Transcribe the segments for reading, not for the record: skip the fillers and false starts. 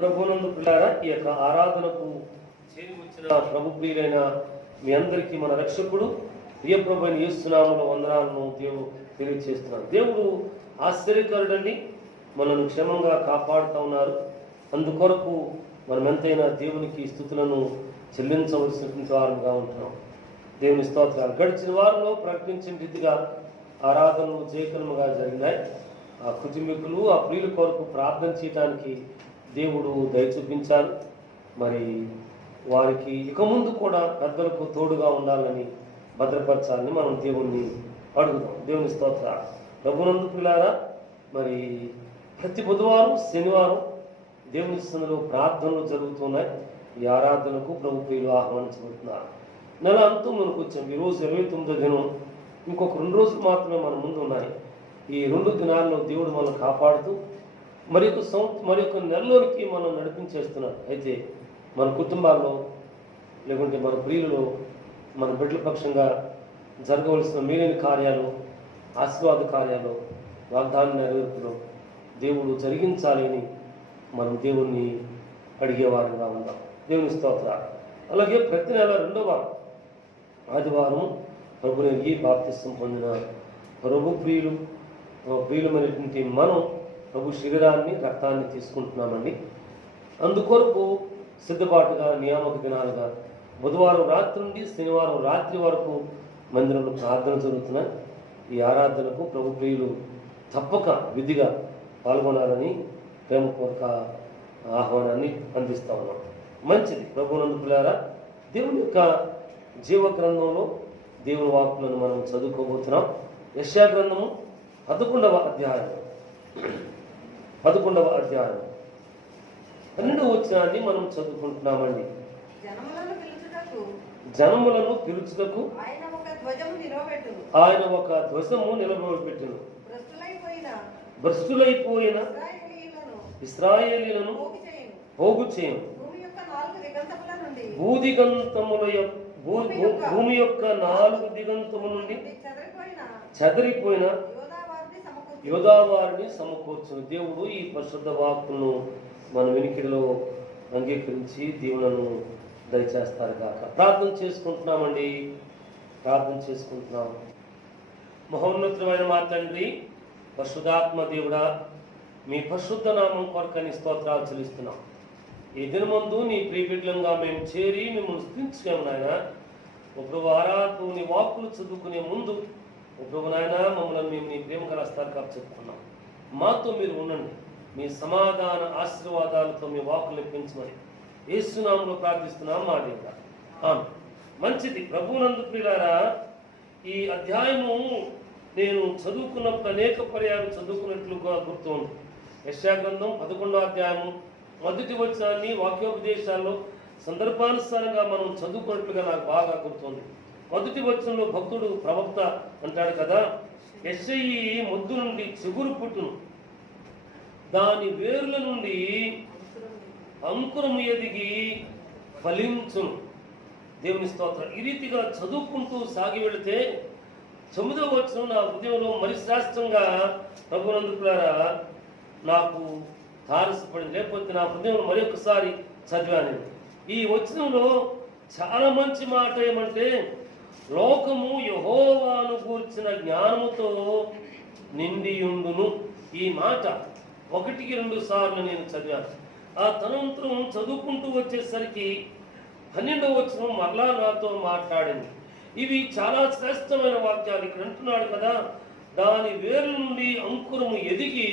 ప్రభునందు పిల్లారా, ఈ యొక్క ఆరాధనకు చేరి వచ్చిన ప్రభు ప్రియులైన మీ అందరికీ మన రక్షకుడు ప్రియ ప్రభు అయిన యేసు నామములో వందనాలను దేవుడు తెలియజేస్తున్నాడు. దేవుడు ఆశ్చర్యకరుడండి, మనల్ని క్షేమంగా కాపాడుతూ ఉన్నారు. అందుకొరకు మనం ఎంతైనా దేవునికి స్థుతులను చెల్లించవలసినటువంటి వారంగా ఉంటున్నాం. దేవుని స్తోత్రాలు. గడిచిన వారంలో ప్రకటించిన రీతిగా ఆరాధనలు జయకరముగా జరిగినాయి. ఆ కుటుంబీకులు ఆ ప్రియుల కొరకు ప్రార్థన చేయడానికి దేవుడు దయ చూపించారు. మరి వారికి ఇక ముందు కూడా పెద్దలకు తోడుగా ఉండాలని భద్రపరచాలని మనం దేవుణ్ణి అడుగుదాం. దేవుని స్తోత్రాలు. ప్రభునందు పిల్లారా, మరి ప్రతి బుధవారం శనివారం దేవుని సన్నిధిలో ప్రార్థనలు జరుగుతున్నాయి. ఈ ఆరాధనకు ప్రభు ప్రియులు ఆహ్వానించబడుతున్నారు. నెల అంతా మనకు వచ్చాం. ఈరోజు 29వ దినం. ఇంకొక 2 రోజులు మాత్రమే మన ముందు ఉన్నాయి. ఈ 2 దినాల్లో దేవుడు మనం కాపాడుతూ మరి ఒక నెలలోనికి మనం నడిపించేస్తున్నాడు. అయితే మన కుటుంబాల్లో లేకుంటే మన ప్రియులలో మన బిడ్డల పక్షంగా జరగవలసిన మేలైన కార్యాలు, ఆశీర్వాద కార్యాలు, వాగ్దాన నెరవేర్పులు దేవుడు జరిగించాలి అని మనం దేవుణ్ణి అడిగేవారంగా ఉందాం. దేవుని స్తోత్రాలు. అలాగే ప్రతి నెల 2వ ఆదివారం ప్రభుని బాప్తిస్తం పొందిన ప్రభు ప్రియులమైనటువంటి మనం ప్రభు శరీరాన్ని రక్తాన్ని తీసుకుంటున్నామండి. అందుకొరకు సిద్ధపాటుగా నియామక దినాలుగా బుధవారం రాత్రి నుండి శనివారం రాత్రి వరకు మందిరంలో ప్రార్థన జరుగుతున్నాయి. ఈ ఆరాధనకు ప్రభు ప్రియులు తప్పక విధిగా పాల్గొనాలని ప్రేమపూర్వక ఆహ్వానాన్ని అందిస్తా ఉన్నాం. మంచిది. ప్రభునందు పిల్లారా, దేవుని యొక్క జీవ గ్రంథంలో దేవుని వాక్కులను మనం చదువుకోబోతున్నాం. యెషయా గ్రంథము 11వ అధ్యాయం 12వ వచనాన్ని మనం చదువుకుంటున్నామండి. జనములను పిలుచుటకు ఆయన ఒక ధ్వజము నిలబెట్టును. భ్రష్టులైపోయిన ఇశ్రాయేలీయులను పోగు చేయను. భూమి యొక్క 4 దిగంతముల నుండి చెదరిపోయిన యోధావారిని సమకూర్చును. దేవుడు ఈ పరిశుద్ధ వాక్కును మన వినికిడిలో అంగీకరించి దీవులను దయచేస్తారు కాక. ప్రార్థన చేసుకుంటున్నామండి. మహోన్నతమైన మా తండ్రి, పరిశుద్ధాత్మ దేవుడా, మీ పరిశుద్ధ నామం కొరకని స్తోత్రాలు చెల్లిస్తున్నాం. ఈ దినమందు నీ ప్రియబిడ్డలంగా మేము చేరి మిమ్మల్ని స్తుతించాము నాయన. ఒక వారాకు నీ వాక్కులు చదువుకునే ముందు ఒక నాయన మమ్మల్ని మేము నీ ప్రేమ గల హస్తాలు కాపు చెప్పుకున్నాం. మాతో మీరు ఉండండి. మీ సమాధాన ఆశీర్వాదాలతో మీ వాక్కులు ఇప్పించమని యేసు నామములో ప్రార్థిస్తున్నాం మా దేవుడా. మంచిది. ప్రభువునందు ప్రియులారా, ఈ అధ్యాయము నేను చదువుకున్నప్పుడు అనేక పర్యాలు చదువుకున్నట్లుగా గుర్తుంది. యెషయా గ్రంథం 11వ అధ్యాయము 1వ వచనాన్ని వాక్యోపదేశాల్లో సందర్భానుసారంగా మనం చదువుకున్నట్లుగా నాకు బాగా గుర్తుంది. 1వ వచనంలో భక్తుడు ప్రవక్త అంటాడు కదా, యెషయి మొద్దు నుండి చిగురు పుట్టును, దాని వేర్ల నుండి అంకురము ఎదిగి ఫలించును. దేవుని స్తోత్రం. ఈ రీతిగా చదువుకుంటూ సాగి వెళితే 9వ వచనం నా హృదయంలో మరి శ్రేష్టంగా ప్రభునందుకులారా నాకు తారసపడింది. లేకపోతే నా హృదయంలో మరి ఒక్కసారి చదివాను. ఈ వచనంలో చాలా మంచి మాట ఏమంటే, లోకము యెహోవాను గూర్చిన జ్ఞానముతో నిండియుండును. ఈ మాట 1-2 సార్లు నేను చదివాను. ఆ తనంతరం చదువుకుంటూ వచ్చేసరికి 12వ వచనం మరలా నాతో మాట్లాడింది. ఇవి చాలా శ్రేష్టమైన వాక్యాలు. ఇక్కడ అంటున్నాడు కదా, దాని వేరు నుండి అంకురము ఎదిగి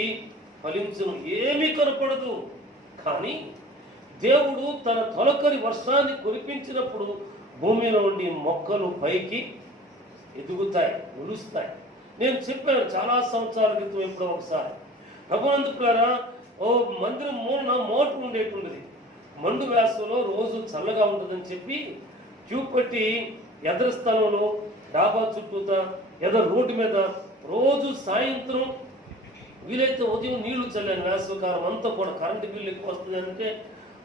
ఫలించును. ఏమీ కనపడదు, కానీ దేవుడు తన తొలకరి వర్షాన్ని కురిపించినప్పుడు భూమిలో నుండి మొక్కలు పైకి ఎదుగుతాయి, ఉలుస్తాయి. నేను చెప్పాను చాలా సంవత్సరాల క్రితం ఎప్పుడో ఒకసారి. ప్రభునందుకులారా, మందిరం మూలన మోటు ఉండేటువంటిది. మండు వేసవిలో రోజు చల్లగా ఉంటుందని చెప్పి ట్యూబ్ పెట్టి ఎదర స్థలంలో డాబా చుట్టూతా రోడ్డు మీద రోజు సాయంత్రం వీలైతే ఉదయం నీళ్లు చల్లాను. వేసవికాలం అంతా కూడా కరెంటు బిల్లు ఎక్కువ వస్తుంది అంటే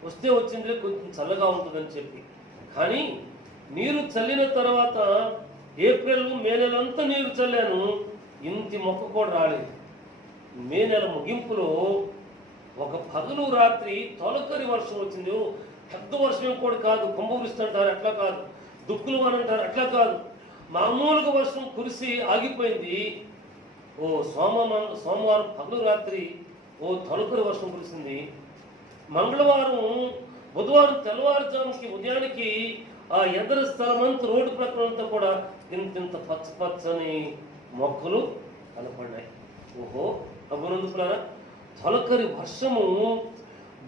వస్తే వచ్చిందే కొంచెం చల్లగా ఉంటుందని చెప్పి. కానీ నీరు చల్లిన తర్వాత ఏప్రిల్ మే నెలంతా నీరు చల్లాను, ఇంటి మొక్క కూడా రాలేదు. మే నెల ముగింపులో ఒక పగలు రాత్రి తొలకరి వర్షం వచ్చింది. పెద్ద వర్షం కూడా కాదు, కుంభవృష్టి అంటారు అట్లా కాదు, దుక్కులు అని అంటారు అట్లా కాదు, మామూలుగా వర్షం కురిసి ఆగిపోయింది. సోమవారం పగలు రాత్రి తొలకరి వర్షం కురిసింది. మంగళవారం బుధవారం తెల్లవారుజాముకి ఉదయానికి ఆ ఎదరు స్థలమంతా రోడ్డు ప్రక్కన అంతా కూడా ఇంత పచ్చని మొక్కలు కనపడినాయి. అభినందుకున్నారా? తొలకరి వర్షము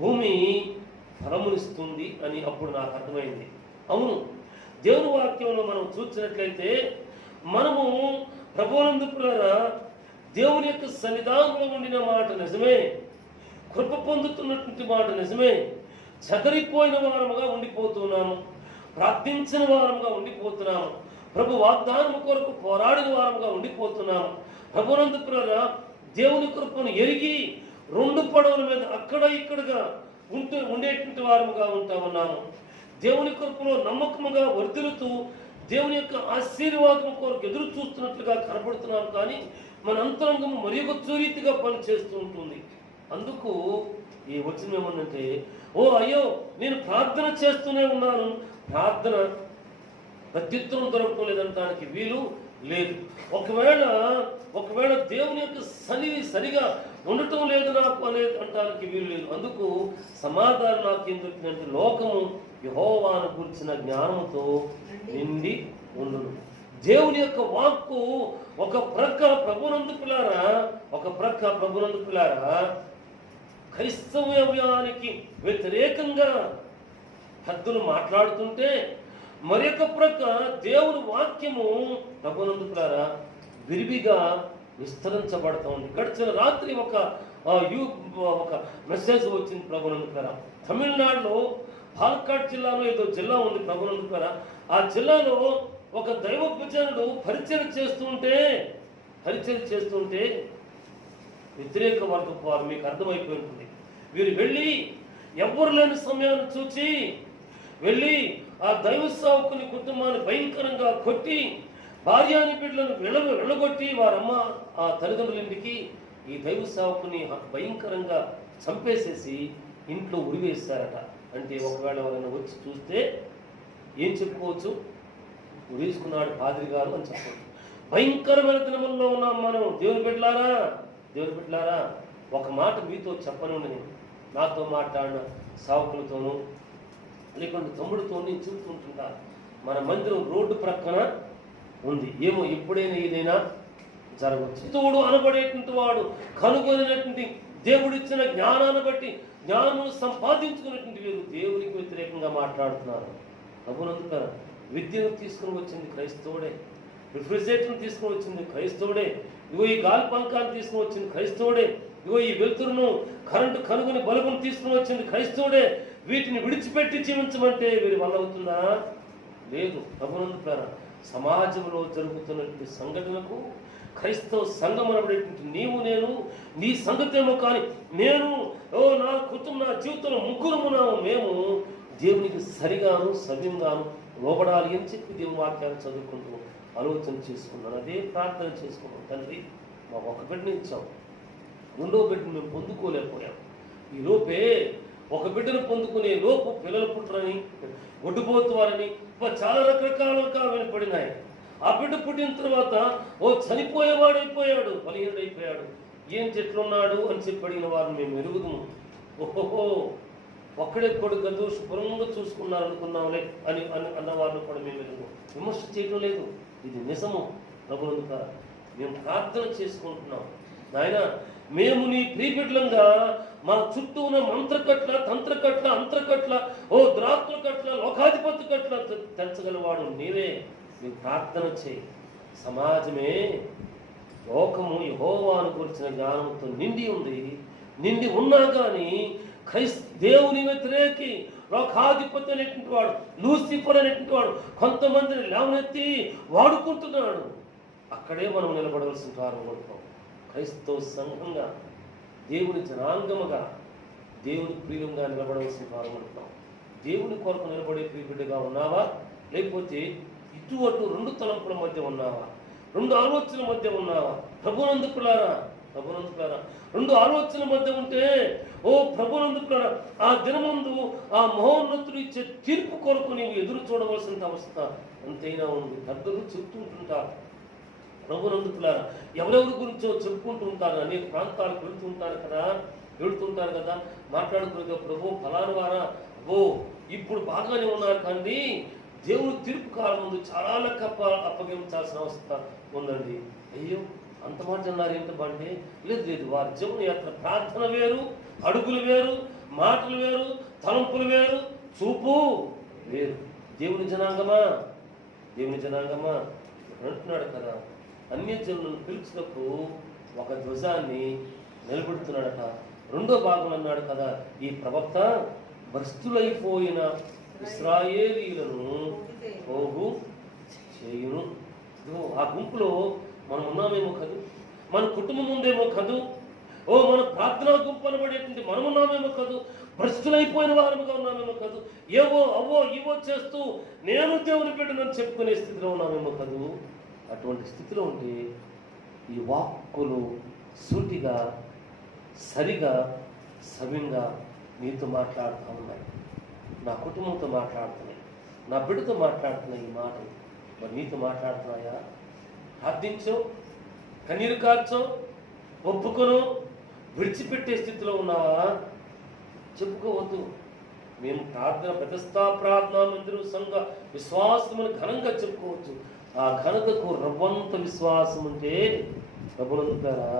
భూమి ఫలమునిస్తుంది అని అప్పుడు నాకు అర్థమైంది. అవును, దేవుని వాక్యంలో మనం చూసినట్లయితే మనము ప్రభువునందుకున్నారా దేవుని యొక్క సన్నిధానంలో ఉండిన మాట నిజమే, కృప పొందుతున్నటువంటి మాట నిజమే, చెదరిపోయిన వారముగా ఉండిపోతున్నాము, ప్రార్థించిన వారముగా ఉండిపోతున్నాము, ప్రభు వాగ్దానం కొరకు పోరాడిన వారముగా ఉండిపోతున్నాము. ప్రభువునందుకున్నారా దేవుని కృపను ఎరిగి 2 పడవల మీద అక్కడ ఇక్కడగా ఉండేటువంటి వారముగా ఉంటా ఉన్నాము. దేవుని కృపలో నమ్మకముగా వర్ధిల్లుతూ దేవుని యొక్క ఆశీర్వాదం కొరకు ఎదురు చూస్తున్నట్లుగా కనపడుతున్నాం. కానీ మన అంతరంగము మరి ఒక రీతిగా పనిచేస్తూ ఉంటుంది. అందుకు ఈ వచనం ఏమన్నంటే, అయ్యో నేను ప్రార్థన చేస్తూనే ఉన్నాను, ప్రార్థన ప్రత్యుత్తరం దొరకటం లేదంటానికి వీలు లేదు. ఒకవేళ దేవుని యొక్క సరిగా ఉండటం లేదు నాకు అనేది అంటానికి వీలు లేదు. అందుకు సమాధానం నాకు ఏం దొరికిందంటే, లోకము యెహోవాను గురించిన జ్ఞానముతో నిండి ఉండును. దేవుని యొక్క వాక్కు ఒక ప్రక్క ప్రభునందుకులారా క్రైస్తవ్యానికి వ్యతిరేకంగా హద్దులు మాట్లాడుతుంటే, మరి ఒక ప్రక్క దేవుని వాక్యము ప్రభునందుకులారా విరివిగా విస్తరించబడతా ఉంది. గడిచిన రాత్రి ఒక మెసేజ్ వచ్చింది ప్రభునందుకులారా. తమిళనాడులో పాలక్కాడ్ జిల్లాలో ఏదో జిల్లా ఉంది ప్రభునందుకులారా. ఆ జిల్లాలో ఒక దైవజనుడు పరిచయం చేస్తుంటే వ్యతిరేక వర్గపు వారు, మీకు అర్థమైపోయి ఉంటుంది, వీరు వెళ్ళి ఎవ్వరు లేని సమయాన్ని చూచి వెళ్ళి ఆ దైవ సేవకుని కుటుంబాన్ని భయంకరంగా కొట్టి, భార్యాని బిడ్డలను వెళ్ళగొట్టి వారమ్మ ఆ తల్లిదండ్రుల ఇంటికి ఈ దైవ సేవకుని భయంకరంగా చంపేసేసి ఇంట్లో ఉరివేస్తారట. అంటే ఒకవేళ ఎవరైనా వచ్చి చూస్తే ఏం చెప్పుకోవచ్చు? ఉరేసుకున్నాడు పాదిరి గారు అని చెప్పవచ్చు. భయంకరమైన దినముల్లో ఉన్నాం మనం. దేవుని బిడ్డలారా ఒక మాట మీతో చెప్పనుండి. నేను నాతో మాట్లాడిన సేవకులతోనూ లేకుంటే తమ్ముడితో నేను చూస్తుంటా, మన మందిరం రోడ్డు ప్రక్కన ఉంది. ఏమో ఎప్పుడైనా ఏదైనా జరగవచ్చు. తోడు అనబడేటువంటి వాడు కనుగొనినటువంటి దేవుడిచ్చిన జ్ఞానాన్ని బట్టి జ్ఞానం సంపాదించుకున్నటువంటి వీరు దేవునికి వ్యతిరేకంగా మాట్లాడుతున్నారు. ప్రభునందుతారు. విద్యను తీసుకుని వచ్చింది క్రైస్తవుడే, రిఫ్రిజిరేటర్ని తీసుకుని వచ్చింది క్రైస్తవుడే, ఇగో ఈ గాలి పంకాన్ని తీసుకుని వచ్చింది క్రైస్తవుడే, ఇగో ఈ వెలుతురును కరెంటు కనుగొని బలుబును తీసుకుని వచ్చింది క్రైస్తవుడే. వీటిని విడిచిపెట్టి జీవించమంటే వీరి వల్ల అవుతుందా? లేదు. ప్రభునందుతారా సమాజంలో జరుగుతున్నటువంటి సంఘటనలకు క్రైస్తవ సంఘం అనబడేటువంటి నీవు నేను నీ సంగతేమో, కానీ నేను నా కుటుంబం నా జీవితంలో ముగ్గురుమున్నాము, మేము దేవునికి సరిగాను సవ్యంగాను లోబడాలి అని చెప్పి దేవుని వాక్యాన్ని చదువుకుంటూ ఆలోచన చేసుకున్నాను. అదే ప్రార్థన చేసుకున్నాం. తండ్రి మాకు ఒక బిడ్డని ఇచ్చాం, 2వ బిడ్డను మేము పొందుకోలేకపోయాం. ఈ లోపే ఒక బిడ్డను పొందుకునే లోపు పిల్లలు పుట్టరని, ఒడ్డుపోతువారని చాలా రకరకాలుగా వినపడినాయి. ఆ బిడ్డ పుట్టిన తర్వాత చనిపోయేవాడైపోయాడు, బలహీనుడైపోయాడు, ఏం చెట్లున్నాడు అని చెప్పి అడిగిన వారిని మేము ఎరుగుదాము. ఒక్కడే కొడుకు గదు శుభ్రంగా చూసుకున్నారు అనుకున్నాంలే అని అన్నవారిని కూడా మేము ఎదుగు విమర్శ చేయడం లేదు. ఇది నిజము. ప్రభునందుతారా మేము ప్రార్థన చేసుకుంటున్నాం. నాయన మేము నీ ప్రియబిడ్డలంగా మన చుట్టూ ఉన్న మంత్రకట్ల, తంత్రకట్ల, అంతరకట్ల, ద్రాత్రుల కట్ల, లోకాధిపతి కట్ల తెంచగలవాడు నీవే. నువ్వు ప్రార్థన చేయి. సమాజమే లోకము యెహోవాను గురించిన జ్ఞానంతో నిండి ఉంది. నిండి ఉన్నా కానీ దేవుని వ్యతిరేకి లోకాధిపతి అనేటువంటి వాడు, లూసిఫర్ అనేటువంటి వాడు కొంతమందిని లేవనెత్తి వాడుకుంటున్నాడు. అక్కడే మనం నిలబడవలసిన వారం కొడుతాం. క్రైస్తవ సంఘంగా, దేవుని జనాంగముగా, దేవుని ప్రియులంగా నిలబడవలసిన వారం కొడుతాం. దేవుని కొరకు నిలబడే ప్రియబిడ్డగా ఉన్నావా? లేకపోతే ఇటు అటు 2 తలంపుల మధ్య ఉన్నావా? 2 ఆలోచనల మధ్య ఉన్నావా? ప్రభునందుకులారా ప్రభునందుకులారా, రెండు ఆలోచనల మధ్య ఉంటే ఓ ప్రభునందుకులారా, ఆ దినమందు ఆ మహోన్నతుడు ఇచ్చే తీర్పు కొరకు నీవు ఎదురు చూడవలసిన అవస్థ అంతైనా ఉంది. పెద్దలు చెప్తుంటుంటారు ప్రభునందుకులారా, ఎవరెవరి గురించో చెప్పుకుంటూ ఉంటారు, అనేక ప్రాంతాలకు వెళుతుంటారు కదా, మాట్లాడుకునే ప్రభు ఫలానా వారా, ఓ ఇప్పుడు బాగానే ఉన్నారు కానీ దేవుడు తీర్పు కాలం ముందు చాలా లెక్క అప్పగించాల్సిన అవస్థ ఉందండి. అయ్యో అంత మాట అన్నారు ఏంటంటే, లేదు వారి జీవన యాత్ర ప్రార్థన వేరు, అడుగులు వేరు, మాటలు వేరు, తలంపులు వేరు, చూపు వేరు. దేవుని జనాంగమా అంటున్నాడు కదా, అన్యజనులను పిలుచుటకు ఒక ధ్వజాన్ని నిలబెడుతున్నాడట. రెండో భాగం అన్నాడు కదా, ఈ ప్రవక్త భ్రష్టులైపోయిన ఇశ్రాయేలీయులను పోగు చేయును. ఆ గుంపులో మనం ఉన్నామేమో కదూ, మన కుటుంబం ఉందేమో కదూ, మన ప్రార్థనా గుంపు అనబడేటువంటి మనం ఉన్నామేమో కదూ, భ్రష్టులైపోయిన వారముగా ఉన్నామేమో కదూ, ఇవో చేస్తూ నేను దేవుని బిడ్డనని చెప్పుకునే స్థితిలో ఉన్నామేమో కదూ. అటువంటి స్థితిలో ఉంటే ఈ వాక్కులు సూటిగా, సరిగా, సవ్యంగా నీతో మాట్లాడుతూ ఉన్నాయి, నా కుటుంబంతో మాట్లాడుతున్నాయి, నా బిడ్డతో మాట్లాడుతున్నాయి. ఈ మాటలు మరి నీతో మాట్లాడుతున్నాయా? ప్రార్థించో, కన్నీరు కార్చో, ఒప్పుకొను, విడిచిపెట్టే స్థితిలో ఉన్నావా? చెప్పుకోవద్దు. మేము ప్రతిష్టా ప్రార్థనా మందిరం సంఘ విశ్వాసమును ఘనంగా చెప్పుకోవచ్చు. ఆ ఘనతకు రవ్వంత విశ్వాసం ఉంటే ప్రభునందుతారా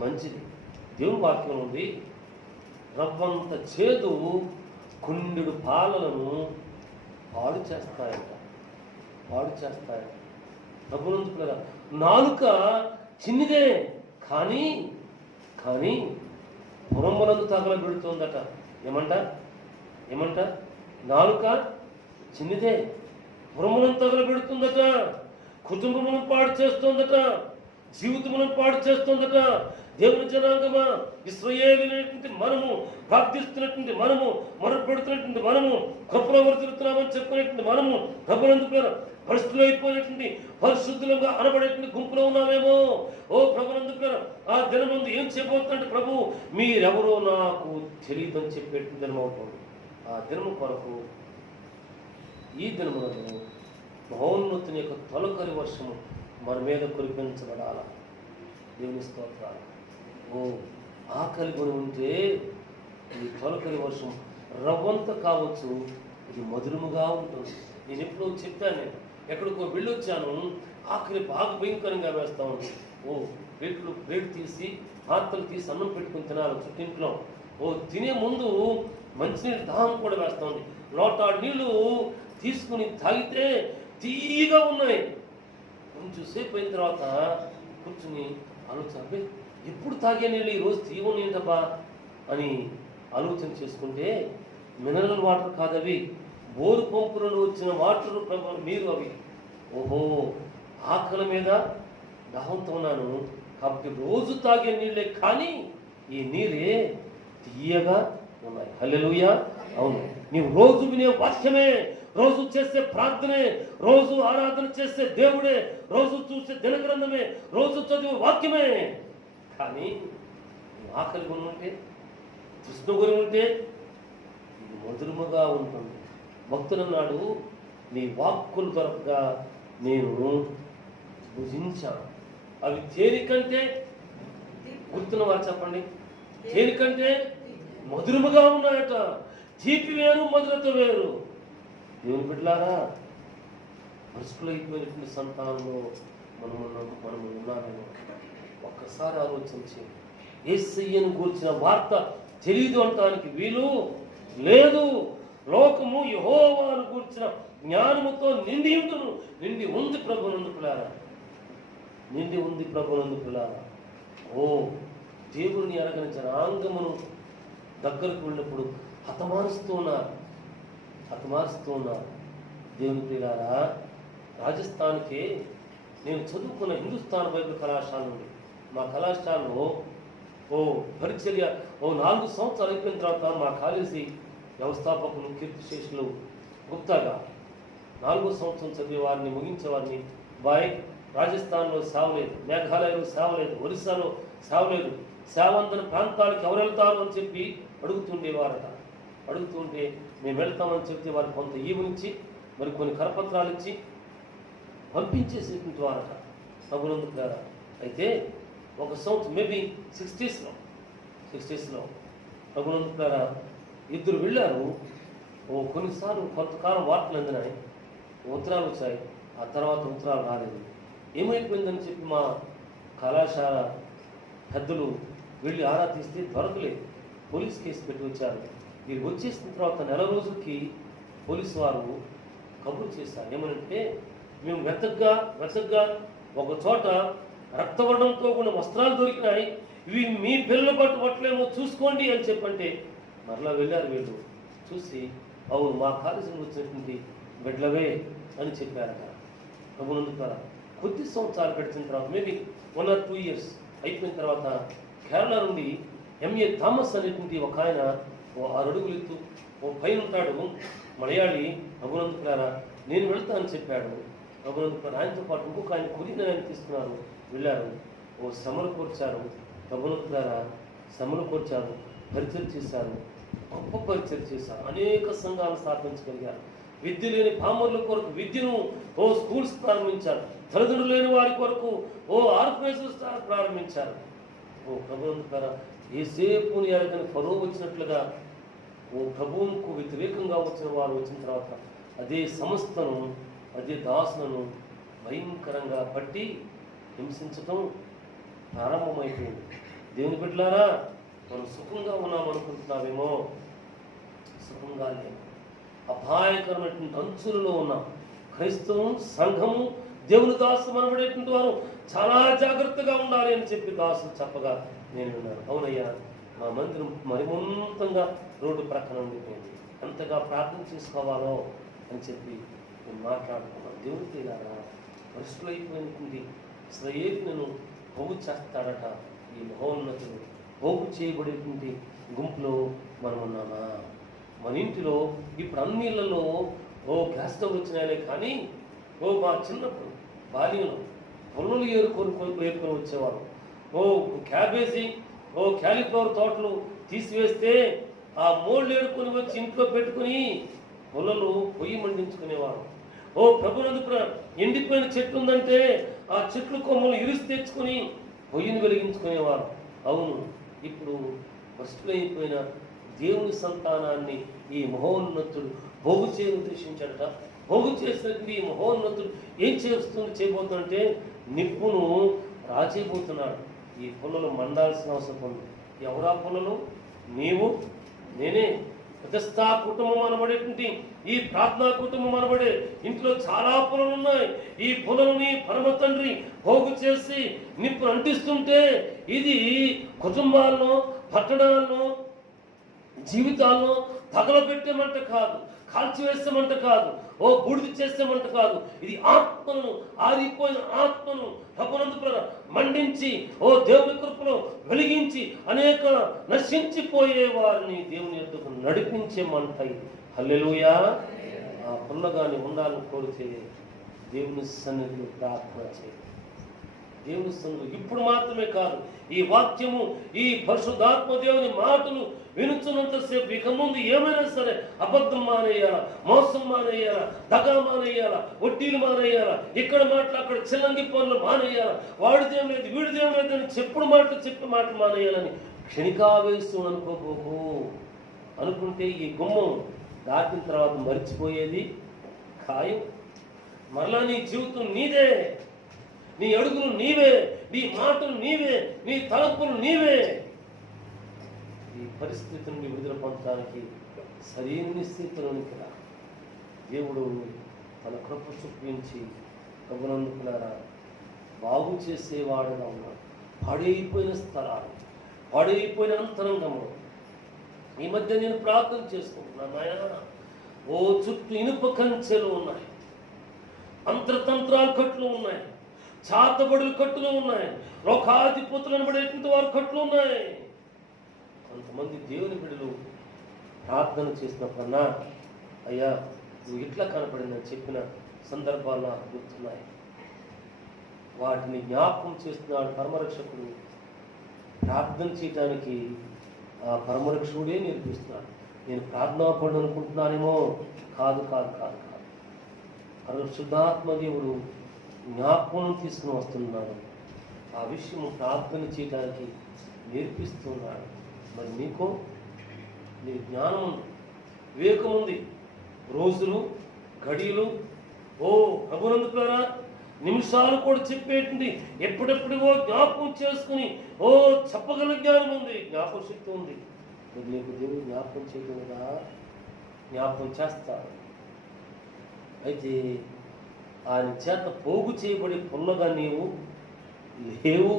మంచిది. దేవుని వాక్యం ఉంది, రవ్వంత చేదు కుండెడు పాలలను పాడు చేస్తాయట. ప్రభునందుకులారా, నాలుక చిన్నిదే కానీ పురములను తగలబెడుతోందట. ఏమంట నాలుక చిన్నిదే, పురములను తగలబెడుతుందట, కుటుంబములను పాడు చేస్తోందట, జీవితములను పాడు చేస్తోందట. దేవుని జనాంగమా, ఇశ్రాయేలీయులైనటువంటి మనము, ప్రార్థిస్తున్నటువంటి మనము, మొరపెడుతున్నటువంటి మనము, కృపలో వర్తిస్తున్నామని చెప్పుకునేటువంటి మనము ప్రభునందుకులారా భ్రష్టులైపోయినటువంటి పరిశుద్ధులుగా అనబడేటువంటి గుంపులో ఉన్నామేమో. ప్రభునందుకులారా, ఆ దినముందు ఏం చెప్పబోతుందంటే, ప్రభు మీరెవరో నాకు తెలియదని చెప్పేటువంటి దినం అవుతుంది. ఆ దినము కొరకు ఈ దినములను మహోన్నతుని యొక్క తొలకరి వర్షము మన మీద కురిపించబడాల. దేవుని స్తోత్రాలు. ఆకలి కొని ఉంటే ఈ తొలకరి వర్షం రవ్వంత కావచ్చు, ఇది మధురముగా ఉంటుంది. నేను ఎప్పుడో చెప్పాను, ఎక్కడికో వెళ్ళొచ్చాను, ఆకలి బాగా భయంకరంగా వేస్తా ఉంది. ప్లేట్ తీసి పాత్రలు తీసి అన్నం పెట్టుకుని తినాలి చుట్టింట్లో. తినే ముందు మంచినీళ్ళు దాహం కూడా వేస్తా ఉంది. లోటాడు నీళ్ళు తీసుకుని తాగితే తీయగా ఉన్నాయి. కొంచెం సేపు అయిన తర్వాత కూర్చుని ఆలోచన, ఎప్పుడు తాగే నీళ్ళు ఈరోజు తీయని ఏంటబ్బా అని ఆలోచన చేసుకుంటే, మినరల్ వాటర్ కాదవి, బోరు పంపులను వచ్చిన వాటర్ మీరు అవి. ఆకలి మీద దాహంతో ఉన్నాను కాబట్టి రోజు తాగే నీళ్ళే, కానీ ఈ నీరే తీయగా ఉన్నాయి. హల్లెలూయా. అవును, నీవు రోజు వినే వాక్యమే, రోజు చేసే ప్రార్థనే, రోజు ఆరాధన చేసే దేవుడే, రోజు చూసే దినగ్రంథమే, రోజు చదివే వాక్యమే. కానీ ఆకలి కొని ఉంటే, తృష్ణ కొని ఉంటే ఇది మధురముగా ఉంటుంది. భక్తులన్నాడు, నీ వాక్కులు దొరకగా నేను భుజించాను. అవి తేలికంటే, గుర్తున్న వారు చెప్పండి, తేలికంటే మధురముగా ఉన్నాయట. తీపి వేరు, మధురత వేరు. దేవుని బిడ్డలారా, భ్రష్టులైపోయినటువంటి సంతానంలో మనము ఉన్నామేమో ఒక్కసారి ఆలోచించి, యేసయ్యను గూర్చిన వార్త తెలియదు అనటానికి వీలు లేదు. లోకము యెహోవాను గూర్చిన జ్ఞానముతో నిండి ఉంది ప్రభునందుకులారా, నిండి ఉంది ప్రభునందుకులారా. దేవుని ఎరగని జనాంగమును దగ్గరకు వెళ్ళినప్పుడు హతమారుస్తూ ఉన్నారు. దేవుని ప్రియులారా, రాజస్థాన్కి నేను చదువుకున్న హిందుస్థాన్ బైబిల్ కళాశాల నుండి, మా కళాశాలలో పరిచర్య 4 సంవత్సరాలు అయిపోయిన తర్వాత మా కాలేజీ వ్యవస్థాపకులు కీర్తిశేషులు గుప్తాగా 4వ సంవత్సరం చదివేవారిని ముగించేవారిని రాజస్థాన్లో సేవ లేదు, మేఘాలయలో సేవ లేదు, ఒరిస్సాలో సావలేదు. సేవంతన ప్రాంతాలకు ఎవరు వెళ్తారు అని చెప్పి అడుగుతుండేవారట. అడుగుతుంటే మేము వెళ్తామని చెప్తే వారికి కొంత ఈవునిచ్చి మరి కొన్ని కరపత్రాలు ఇచ్చి పంపించేసేటువంటి వారట ప్రభునందుకులారా. అయితే ఒక సంవత్సరం మేబీ 60s లో ప్రభునందుకులారా ఇద్దరు వెళ్ళారు. కొన్నిసార్లు కొంతకాలం వార్తలు అందినాయి, ఉత్తరాలు వచ్చాయి. ఆ తర్వాత ఉత్తరాలు రాలేదు. ఏమైపోయిందని చెప్పి మా కళాశాల పెద్దలు వెళ్ళి ఆరా తీస్తే దొరకలేదు. పోలీస్ కేసు పెట్టి వచ్చారు. వీరు వచ్చేసిన తర్వాత నెల రోజులకి పోలీసు వారు కబురు చేశారు. ఏమనంటే మేము వెతగ్గా ఒక చోట రక్తవర్ణంతో ఉన్న వస్త్రాలు దొరికినాయి, ఇవి మీ పిల్లలు పట్టుబట్టలేమో చూసుకోండి అని చెప్పంటే మరలా వెళ్ళారు. వీళ్ళు చూసి అవును మా కాలేజీకి వచ్చినటువంటి బిడ్డలవే అని చెప్పారట. ప్రభునందుకు కొద్ది సంవత్సరాలు గడిచిన తర్వాత మేబీ 1 or 2 years అయిపోయిన తర్వాత కేరళ నుండి ఎంఏ థామస్ అనేటువంటి ఒక ఆయన 6 అడుగులు ఎత్తు పైన ఉంటాడు, మలయాళి. ప్రభునందుకులారా నేను వెళ్తానని చెప్పాడు. ప్రభునందుకులారా ఆయనతో పాటు ఇంకొక ఆయన కొలిన ఆయన తీసుకున్నారు, వెళ్ళారు. సమకూర్చారు. ప్రభునందుకులారా సమకూర్చారు, పరిచయం చేశారు, గొప్ప పరిచయం చేశారు. అనేక సంఘాలను స్థాపించగలిగారు. విద్య లేని పామరుల కొరకు విద్యను స్కూల్స్ ప్రారంభించారు. తల్లిదండ్రులు లేని వారి కొరకు ఆర్ఫనేజెస్ ప్రారంభించారు. ప్రభువును ఏసేపుని అడగని ఫరో వచ్చినట్లుగా ప్రభువుకు వ్యతిరేకంగా వచ్చిన వారు వచ్చిన తర్వాత అదే సంస్థను అదే దాసులను భయంకరంగా పట్టి హింసించటం ప్రారంభమైపోయింది. దేవుని బిడ్డలారా మనం సుఖంగా ఉన్నామనుకుంటున్నామేమో, సుఖంగా లేము. అపాయకరమైనటువంటి అంచులలో ఉన్న క్రైస్తవం సంఘము దేవుని దాసు అనబడేటువంటి వారు చాలా జాగ్రత్తగా ఉండాలి అని చెప్పి దాసులు చెప్పగా నేను విన్నాను. అవునయ్యా, మా మందిరం మరిమంతంగా రోడ్డు ప్రక్కన ఉండిపోయింది, ఎంతగా ప్రార్థన చేసుకోవాలో అని చెప్పి నేను మాట్లాడుకున్నాను. దేవుడికి ఇలాగా పరిశుభ్రైపోయినటువంటి ఇశ్రాయేలును పోగు చేస్తాడట. ఈ మహోన్నతులు పోగు చేయబడేటువంటి గుంపులో మనం ఉన్నామా? మన ఇంటిలో ఇప్పుడు అన్నిళ్ళలో గ్యాస్ స్టవ్ వచ్చినాయలే, కానీ మా చిన్నప్పుడు బాల్యంలో పొల్లులు ఏరుకొని వచ్చేవారు. క్యాబేజీ క్యాలీఫ్లవర్ తోటలు తీసివేస్తే ఆ మోళ్ళు ఏరుకొని వచ్చి ఇంట్లో పెట్టుకుని పొలలు పొయ్యి మండించుకునేవారు. ప్రభునందు ఎండిపోయిన చెట్టు ఉందంటే ఆ చెట్లు కొమ్మలు ఇరుసు తెచ్చుకొని పొయ్యిని వెలిగించుకునేవారు. అవును, ఇప్పుడు భ్రష్టులైపోయిన దేవుని సంతానాన్ని ఈ మహోన్నతుడు పోగు చేయని ఉద్దేశించాడట. పోగు చేసినటువంటి ఈ మహోన్నతుడు ఏం చేయబోతుందంటే నిప్పును రాచేయబోతున్నాడు. ఈ పుల్లలు మండాల్సిన అవసరం ఉంది. ఎవరా పుల్లలు? నీవు, నేనే. ప్రతిష్టా కుటుంబం అనబడేటువంటి ఈ ప్రార్థనా కుటుంబం అనబడే ఇంట్లో చాలా పుల్లలు ఉన్నాయి. ఈ పుల్లలని పరమ తండ్రి పోగు చేసి నిప్పును అంటిస్తుంటే ఇది కుటుంబాలను, పట్టణాలను, జీవితాలను తగలబెట్టేమంట కాదు, కాల్చివేస్తామంట కాదు, బూడిద చేస్తామంట కాదు. ఇది ఆత్మను, ఆరిపోయిన ఆత్మను ప్రభునందు మండించి దేవుని కృపలో వెలిగించి అనేక నశించిపోయే వారిని దేవుని యొద్దకు నడిపించే మంట ఇది. హల్లెలూయా. ఆ పుల్లగాని ఉండాలని కోరితే దేవుని సన్నిధిలో ప్రార్థన చేయాలి. దేవుని సన్నిధిలో ఇప్పుడు మాత్రమే కాదు, ఈ వాక్యము, ఈ పరిశుద్ధాత్మ దేవుని మాటలు వినుచున్నంతసేపు ఇక ముందు ఏమైనా సరే అబద్ధం మానేయాలా, మోసం మానేయాలా, దగా మానేయాలా, వడ్డీలు మానేయాలా, ఇక్కడ మాటలు అక్కడ చిల్లంగి పనులు మానేయాలా, వాడిదేం లేదు వీడిదేం లేదు అని చెప్పిన మాటలు మానేయాలని క్షణికావేశం అనుకోబోకు. అనుకుంటే ఈ గుమ్మం దాటిన తర్వాత మరిచిపోయేది ఖాయం. మరలా నీ జీవితం నీదే, నీ అడుగులు నీవే, నీ మాటలు నీవే, నీ తలంపులు నీవే. ఈ పరిస్థితి నుండి విడుదల పొందడానికి సరైన స్థితిలోనికి రా. దేవుడు తన కృప చూపించి ప్రభునందుకులారా బాగు చేసేవాడుగా ఉన్నాడు. పాడైపోయిన స్థలాలు, పాడైపోయిన అంతరంగము. ఈ మధ్య నేను ప్రార్థన చేసుకుంటున్నాను, నాయనా చుట్టూ ఇనుప కంచెలు ఉన్నాయి, అంతర్తంత్రాలు కట్లు ఉన్నాయి, చాతబడులు కట్టులు ఉన్నాయి, లోకాధిపతులు అనబడేటువంటి వారు కట్లు ఉన్నాయి. కొంతమంది దేవుని బిడ్డలు ప్రార్థన చేసినప్పుడన్నా అయ్యా నువ్వు ఇట్లా కనపడిందని చెప్పిన సందర్భాలు నాకు గుర్తున్నాయి. వాటిని జ్ఞాపకం చేస్తున్నాడు పరమరక్షకుడు. ప్రార్థన చేయడానికి ఆ పరమరక్షకుడే నేర్పిస్తున్నాడు. నేను ప్రార్థనాపరుడు అనుకుంటున్నానేమో, కాదు కాదు కాదు కాదు. పరిశుద్ధాత్మ దేవుడు జ్ఞాపకం తీసుకుని వస్తున్నాడు. ఆ విషయం ప్రార్థన చేయడానికి నేర్పిస్తున్నాడు. మరి నీకు నీ జ్ఞానం ఉంది, వివేకం ఉంది. రోజులు గడియలు ప్రభునందుకులారా నిమిషాలు కూడా చెప్పేటువంటి ఎప్పుడెప్పుడో జ్ఞాపకం చేసుకుని చెప్పగల జ్ఞానం ఉంది, జ్ఞాపక శక్తి ఉంది. నీకు దేవుడు జ్ఞాపకం చేయడం కదా, జ్ఞాపకం చేస్తాడు. అయితే ఆయన చేత పోగు చేయబడి పుల్లగా నీవు లేవు,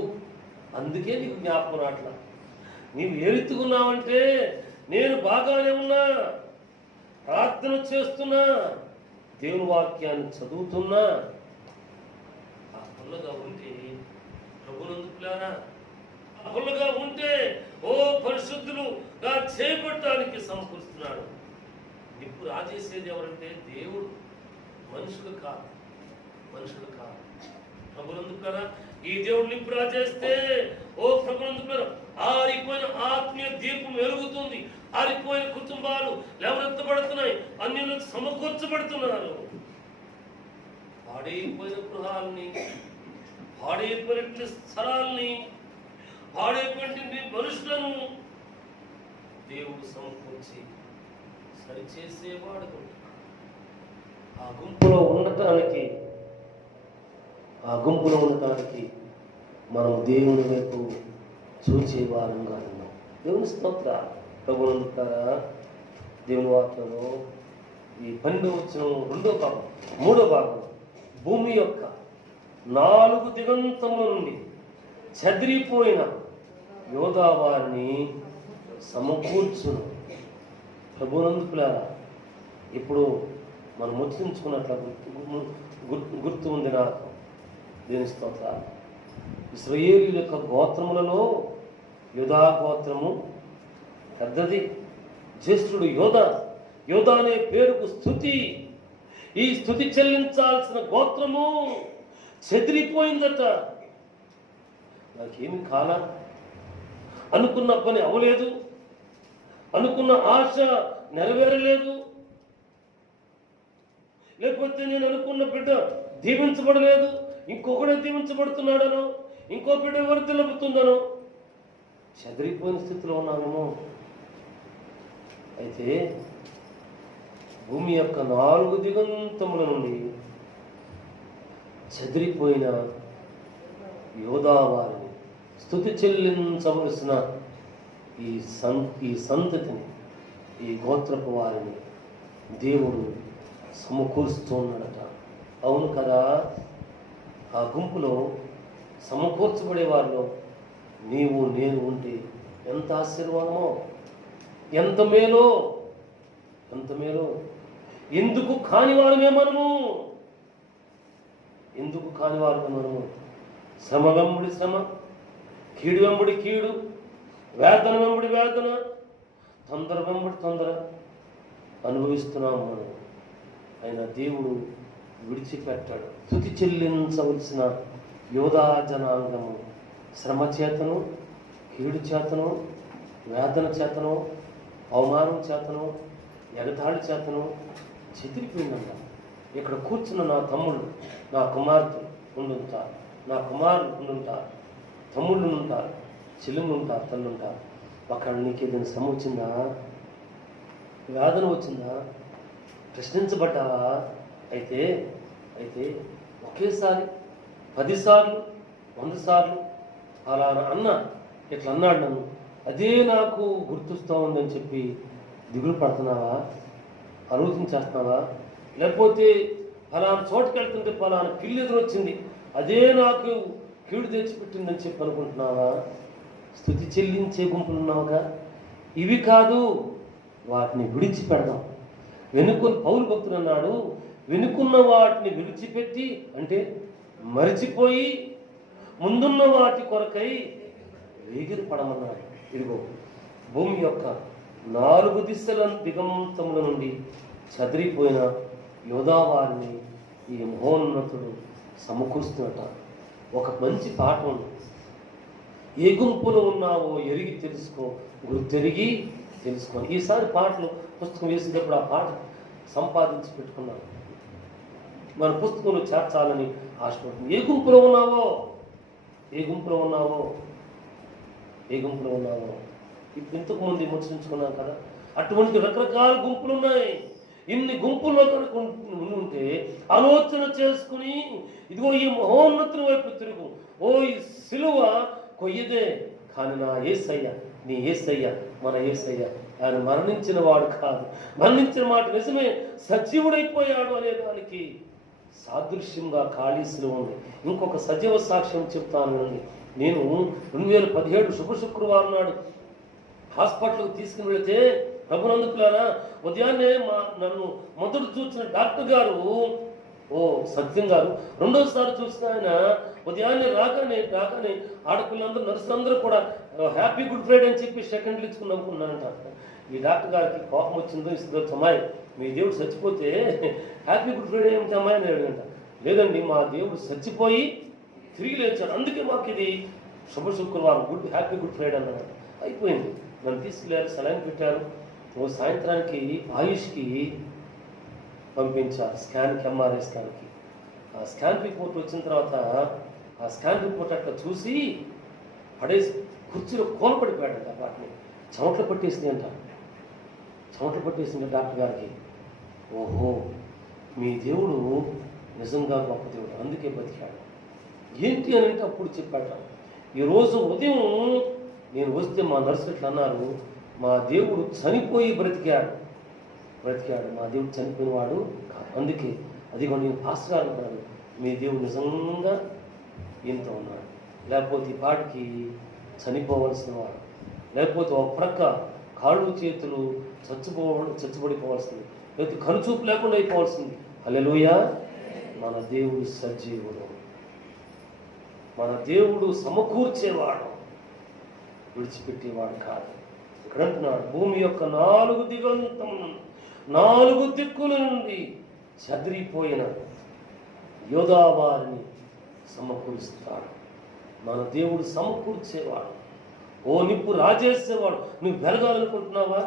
అందుకే నీకు జ్ఞాపకం రాట్లా. నీవు ఏరెత్తుకున్నావంటే నేను బాగానే ఉన్నా, ప్రార్థన చేస్తున్నా, దేవుని వాక్యాన్ని చదువుతున్నా. ఆ పుల్లగా ఉంటే ప్రభునందుకులారా, ఆ పుల్లగా ఉంటే పరిశుద్ధులుగా చేపట్టడానికి సమకూరుస్తున్నాడు. నిప్పు రాజేసేది ఎవరంటే దేవుడు, మనుషులు కాదు, మనుషులు కాదు. ప్రభునందుకులారా, ఈ దేవుడు నిప్పు రాజేస్తే ప్రభునందుకులారా ఆరిపోయిన ఆత్మీయ దీపం వెలుగుతుంది. ఆరిపోయిన కుటుంబాలు లేవనెత్తబడుతున్నాయి, అన్యులకు సమకూర్చబడుతున్నారు. పాడైపోయిన గృహాలని, పాడైపోయిన స్థలాల్ని, పాడైపోయిన మనుషులను దేవుడు సమకూర్చి సరిచేసేవాడు. ఆ గుంపులో ఉండటానికి మనం దేవుని వైపు చూచే వారంగా ఉన్నాం. దేవుని స్తోత్ర. ప్రభునందుతారా, దేవుని వాక్యంలో ఈ 12వ వచనం 2వ భాగం 3వ భాగం, భూమి యొక్క 4 దిగంతముల నుండి చెదిరిపోయిన యోధా వారిని సమకూర్చును. ప్రభునందుకులారా, ఇప్పుడు మనం ముచ్చరించుకున్నట్ల గుర్తు ఉంది నాకు. దేవుని స్తోత్ర. ఇశ్రాయేలు యొక్క గోత్రములలో యోధా గోత్రము పెద్దది, జ్యేష్ఠుడు యోధ అనే పేరుకు స్తుతి. ఈ స్తుతి చెల్లించాల్సిన గోత్రము చెదిరిపోయిందట. నాకేమి కాలా, అనుకున్న పని అవలేదు, అనుకున్న ఆశ నెరవేరలేదు, లేకపోతే నేను అనుకున్న బిడ్డ దీవించబడలేదు, ఇంకొకడే దీవించబడుతున్నాడనో, ఇంకో బిడ్డ వర్ధిల్లుతుందనో చెదిరిపోయిన స్థితిలో ఉన్నామేమో. అయితే భూమి యొక్క 4 దిగంతముల నుండి చెదిరిపోయిన యోధా వారిని, స్తుతి చెల్లించవలసిన ఈ సంతతిని, ఈ గోత్రపు వారిని దేవుడు సమకూరుస్తూ ఉన్నాడట. అవును కదా, ఆ గుంపులో సమకూర్చబడే వారిలో నీవు నేను ఉంటే ఎంత ఆశీర్వాదమో, ఎంత మేలో, ఎంత మేలో. ఎందుకు కానివారమే మనము, ఎందుకు కానివారమే మనము. శ్రమ వెంబడి శ్రమ, కీడు వెంబడి కీడు, వేదన వెంబడి వేదన, తొందర వెంబడి తొందర అనుభవిస్తున్నాము మనం. అయినా దేవుడు విడిచిపెట్టాడు. స్తుతి చెల్లించవలసిన యోధా జనాంగము శ్రమ చేతను, కీడు చేతను, వేదన చేతను, అవమానం చేతను, ఎగతాళి చేతను చెదిరిపోయిందంట. ఇక్కడ కూర్చున్న నా తమ్ముళ్ళు, నా కుమార్తె ఉండుంటారు, నా కుమారులు ఉండుంటారు, తమ్ముళ్ళు ఉంటారు, చెల్లెళ్ళు ఉంటారు, తల్లు ఉంటారు. ఒకళ్ళు నీకు ఏదైనా శ్రమ వచ్చిందా, వేదన వచ్చిందా, ప్రశ్నించబడ్డావా? అయితే ఒకేసారి 10 సార్లు 100 సార్లు అలా అన్న, ఇట్లా అన్నాడు నన్ను, అదే నాకు గుర్తుస్తూ ఉందని చెప్పి దిగులు పడుతున్నావా, ఆలోచించేస్తున్నావా? లేకపోతే ఫలానా చోటుకి వెళ్తుంటే ఫలానా పిల్లి ఎదురొచ్చింది, అదే నాకు కీడు తెచ్చిపెట్టిందని చెప్పి అనుకుంటున్నావా? స్తుతి చెల్లించే గుంపులున్నావుగా. ఇవి కాదు, వాటిని విడిచిపెడదాం. పౌలు భక్తుడు అన్నాడు, వెనుకున్న వాటిని విడిచిపెట్టి, అంటే మరిచిపోయి ముందున్న వాటి కొరకై వేగిరి పడమన్నాడు. ఇదిగో భూమి యొక్క 4 దిశల దిగంతముల నుండి చదిరిపోయిన యోధా వారిని ఈ మహోన్నతుడు సమకూరుస్తున్నట. ఒక మంచి పాఠం ఉంది. ఏ గుంపులో ఉన్నావో ఎరిగి తెలుసుకో, గుర్తెరిగి తెలుసుకో. ఈసారి పాటలు పుస్తకం వేసేటప్పుడు ఆ పాట సంపాదించి పెట్టుకున్నాను, మన పుస్తకంలో చేర్చాలని ఆశపడుతుంది. ఏ గుంపులో ఉన్నావో, ఏ గుంపులో ఉన్నావో, ఏ గుంపులో ఉన్నావో. ఇప్పుడు ఇంతకుముందు ముచ్చరించుకున్నాం కదా, అటువంటి రకరకాల గుంపులు ఉన్నాయి. ఇన్ని గుంపుల్లో కనుక ఉంటే ఆలోచన చేసుకుని, ఇదిగో ఈ మహోన్నతుని వైపు తిరుగు. ఓ ఈ సిలువ కొయ్యదే, కానీ నా యేసయ్య, నీ యేసయ్య, మన యేసయ్య ఆయన మరణించిన వాడు కాదు, మరణించిన మాట నిజమే, సజీవుడైపోయాడు అనే దానికి సాదృశ్యంగా ఖాళీ సిలువ ఉంది. ఇంకొక సజీవ సాక్ష్యం చెప్తాను. నేను 2017 శుభ శుక్రవారం నాడు హాస్పిటల్కి తీసుకుని వెళితే, ప్రభునందుకులారా, ఉదయాన్నే నన్ను మొదట చూసిన డాక్టర్ గారు, ఓ సత్యం గారు, రెండోసారి చూసిన ఆయన ఉదయాన్నే రాగానే ఆడపిల్లందరూ, నర్సులందరూ కూడా హ్యాపీ గుడ్ ఫ్రైడే అని చెప్పి సెకండ్లు ఇచ్చుకుని నమ్ముకున్నానంట. ఈ డాక్టర్ గారికి కోపం వచ్చిందో, ఇస్తుంది, అమ్మాయి మీ దేవుడు చచ్చిపోతే హ్యాపీ గుడ్ ఫ్రైడే ఏమిటి అమ్మాయి అని అడిగంట. లేదండి, మా దేవుడు చచ్చిపోయి తిరిగి లేచాడు, అందుకే మాకు ఇది శుభ శుక్రవారం, హ్యాపీ గుడ్ ఫ్రైడే అన్నమాట. అయిపోయింది. నన్ను తీసుకెళ్ళారు, సెలైన్ పెట్టారు. ఓ సాయంత్రానికి ఆయుష్కి పంపించారు స్కాన్కి, ఎంఆర్ఐ స్కాన్కి. ఆ స్కాన్ రిపోర్ట్ వచ్చిన తర్వాత ఆ స్కాన్ రిపోర్ట్ అట్లా చూసి పడేసి కుర్చీలో కోనపడిపోయాడంట. వాటిని చెమటలు పట్టేసింది అంట, చెమటలు పట్టేసింది డాక్టర్ గారికి. ఓహో, మీ దేవుడు నిజంగా గొప్ప దేవుడు, అందుకే బతికాడు. ఏంటి అని అంటే అప్పుడు చెప్పాట. ఈరోజు ఉదయం నేను వస్తే మా నర్సులు అన్నారు, మా దేవుడు చనిపోయి బ్రతికాడు, మా దేవుడు చనిపోయినవాడు కాదు. అందుకే అదిగో నేను పాస్టర్ గారు అన్నాడు, మీ దేవుడు నిజంగా ఈయనతో ఉన్నాడు, లేకపోతే ఈ పాటికి చనిపోవలసిన వాడు, లేకపోతే ఒక ప్రక్క కాళ్ళు చేతులు చచ్చిపడిపోవాల్సింది, లేకపోతే కనుచూపు లేకుండా అయిపోవాల్సింది. హల్లెలూయా. మన దేవుడు సజీవుడు, మన దేవుడు సమకూర్చేవాడు, విడిచిపెట్టేవాడు కాదు. ఇక్కడ అంటున్నాడు, భూమి యొక్క 4 దిగంతం 4 దిక్కుల నుండి చెదిరిపోయిన యోధావారిని సమకూరుస్తాడు. మన దేవుడు సమకూర్చేవాడు. ఓ నిప్పు రాజేసేవాడు. నువ్వు వెలగాలనుకుంటున్నావా?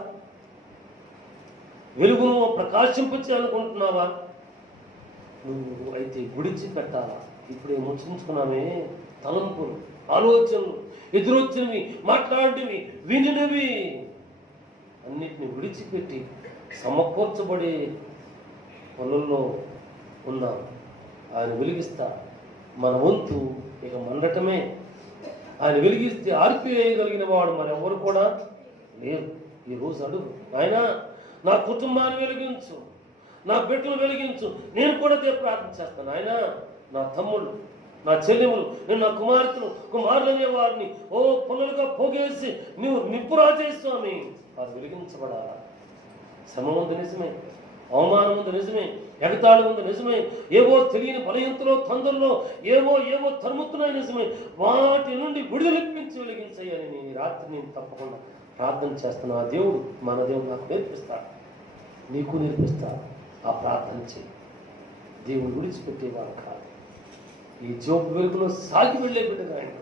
వెలుగును ప్రకాశింపచేయాలనుకుంటున్నావా? నువ్వు అయితే విడిచిపెట్టాలా. ఇప్పుడే ముచ్చించుకున్నామే, తలంపులు, ఆలోచనలు, ఎదురొచ్చినవి, మాట్లాడినవి, వినినవి అన్నిటిని విడిచిపెట్టి సమకూర్చబడే పనుల్లో ఉన్నాం. ఆయన వెలిగిస్తా. మన వంతు ఇక మండటమే. ఆయన వెలిగిస్తే ఆర్పివేయగలిగిన వాడు మరెవరు కూడా లేరు. ఈరోజు అడుగు, ఆయన నా కుటుంబాన్ని వెలిగించు, నా బిడ్డలు వెలిగించు. నేను కూడా ప్రార్థన చేస్తాను. ఆయన నా తమ్ముళ్ళు, నా చెల్లెములు, నేను నా కుమారులు అనే వారిని ఓ పనులుగా పోగేసి నువ్వు నిప్పు రాజేస్తామని వారు వెలిగించబడాలా. శ్రమ ఉంది నిజమే, అవమానం ఉంది నిజమే, ఎగతాళి ఉంది నిజమే, ఏవో తెలియని బలయంతులో తొందరలో ఏవో తరుముతున్నాయి నిజమే. వాటి నుండి విడుదలిప్పించి వెలిగించాయని నేను రాత్రి నేను తప్పకుండా ప్రార్థన చేస్తాను. ఆ దేవుడు, మన దేవుడు నాకు నేర్పిస్తాడు, నీకు నేర్పిస్తాడు. ఆ ప్రార్థన చేయి. దేవుడు విడిచిపెట్టేవాడు కాదు. ఈ జోబు వెలుగులో సాగి వెళ్ళే బిడ్డగా ఆయన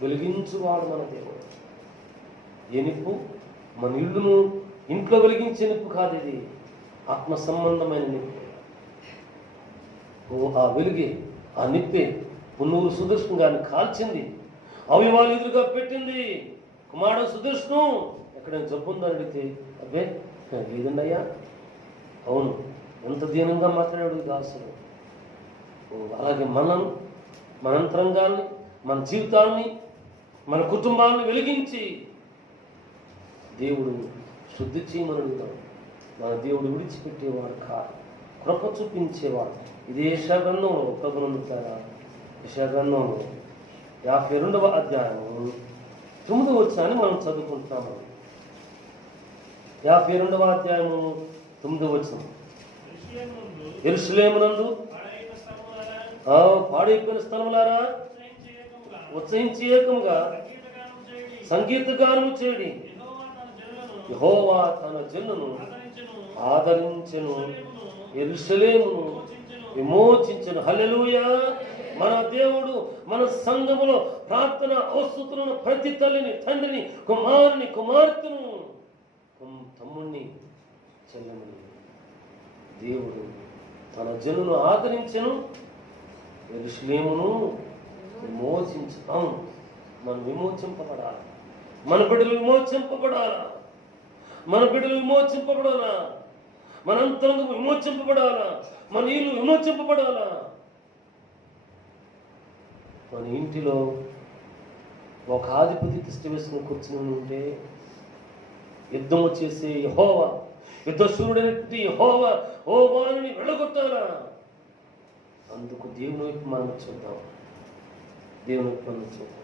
వెలిగించువాడు మన దేవుడు. ఏ నిప్పు? మన ఇల్లును ఇంట్లో వెలిగించే నిప్పు కాదు, ఇది ఆత్మ సంబంధమైన నిప్పు. ఆ వెలుగే, ఆ నిప్పే పున్నూరు సుదర్శనం గారిని కాల్చింది, అవయవాలు ఎదురుగా పెట్టింది. కుమారుడు సుదర్శనం ఎక్కడైనా జబ్బు ఉందని అడిగితే, అబ్బే లేదండి అయ్యా. అవును, ఎంత దీనంగా మాట్లాడాడు దాసుడు. అలాగే మన అంతరంగాన్ని, మన జీవితాన్ని, మన కుటుంబాన్ని వెలిగించి దేవుడు శుద్ధి చేయమని అడుగుతాడు. మన దేవుడు విడిచిపెట్టేవాడు కాదు, కృప చూపించేవాడు. ఇది యెషయా గ్రంథంలో ప్రభునందుతారా, యెషయా గ్రంథంలో 52వ అధ్యాయం 9వ వచనాన్ని మనం చదువుకుంటున్నాము. 52వ అధ్యాయము 9వ వచనం. యెరూషలేమునందు పాడైపోయిన స్థలములారా, ఉత్సహించి ఏకముగా సంగీతగానము చేయుడి. యెహోవా తన జనులను ఆదరించెను, యెరూషలేమును విమోచించెను. హల్లెలూయా. మన దేవుడు మన సంఘములో ప్రార్థన అవసరతలను ప్రతి తల్లిని, తండ్రిని, కుమారుని, కుమార్తెను, తమ్ముణ్ణి, చెల్లెమని దేవుడు తన జనులను ఆదరించెను, యెరూషలేమును విమోచించు. మనం విమోచింపబడాలి. మన బిడ్డలు విమోచింపబడాలా? మన బిడ్డలు విమోచింపబడాలా? మన అంతరంగం విమోచింపబడాలా? మన ఇల్లు విమోచింపబడాలా? మన ఇంటిలో ఒక ఆధిపత్య తిష్ట వేసుకుని కూర్చుని ఉంటే యుద్ధము చేసే యెహోవా, యుద్ధశూరుడైనటువంటి యెహోవా ఓ వారిని వెళ్ళగొట్టాలా? అందుకు దేవుని వైపు మనం చూద్దాం. దేవుని వైపు మనం చూద్దాం.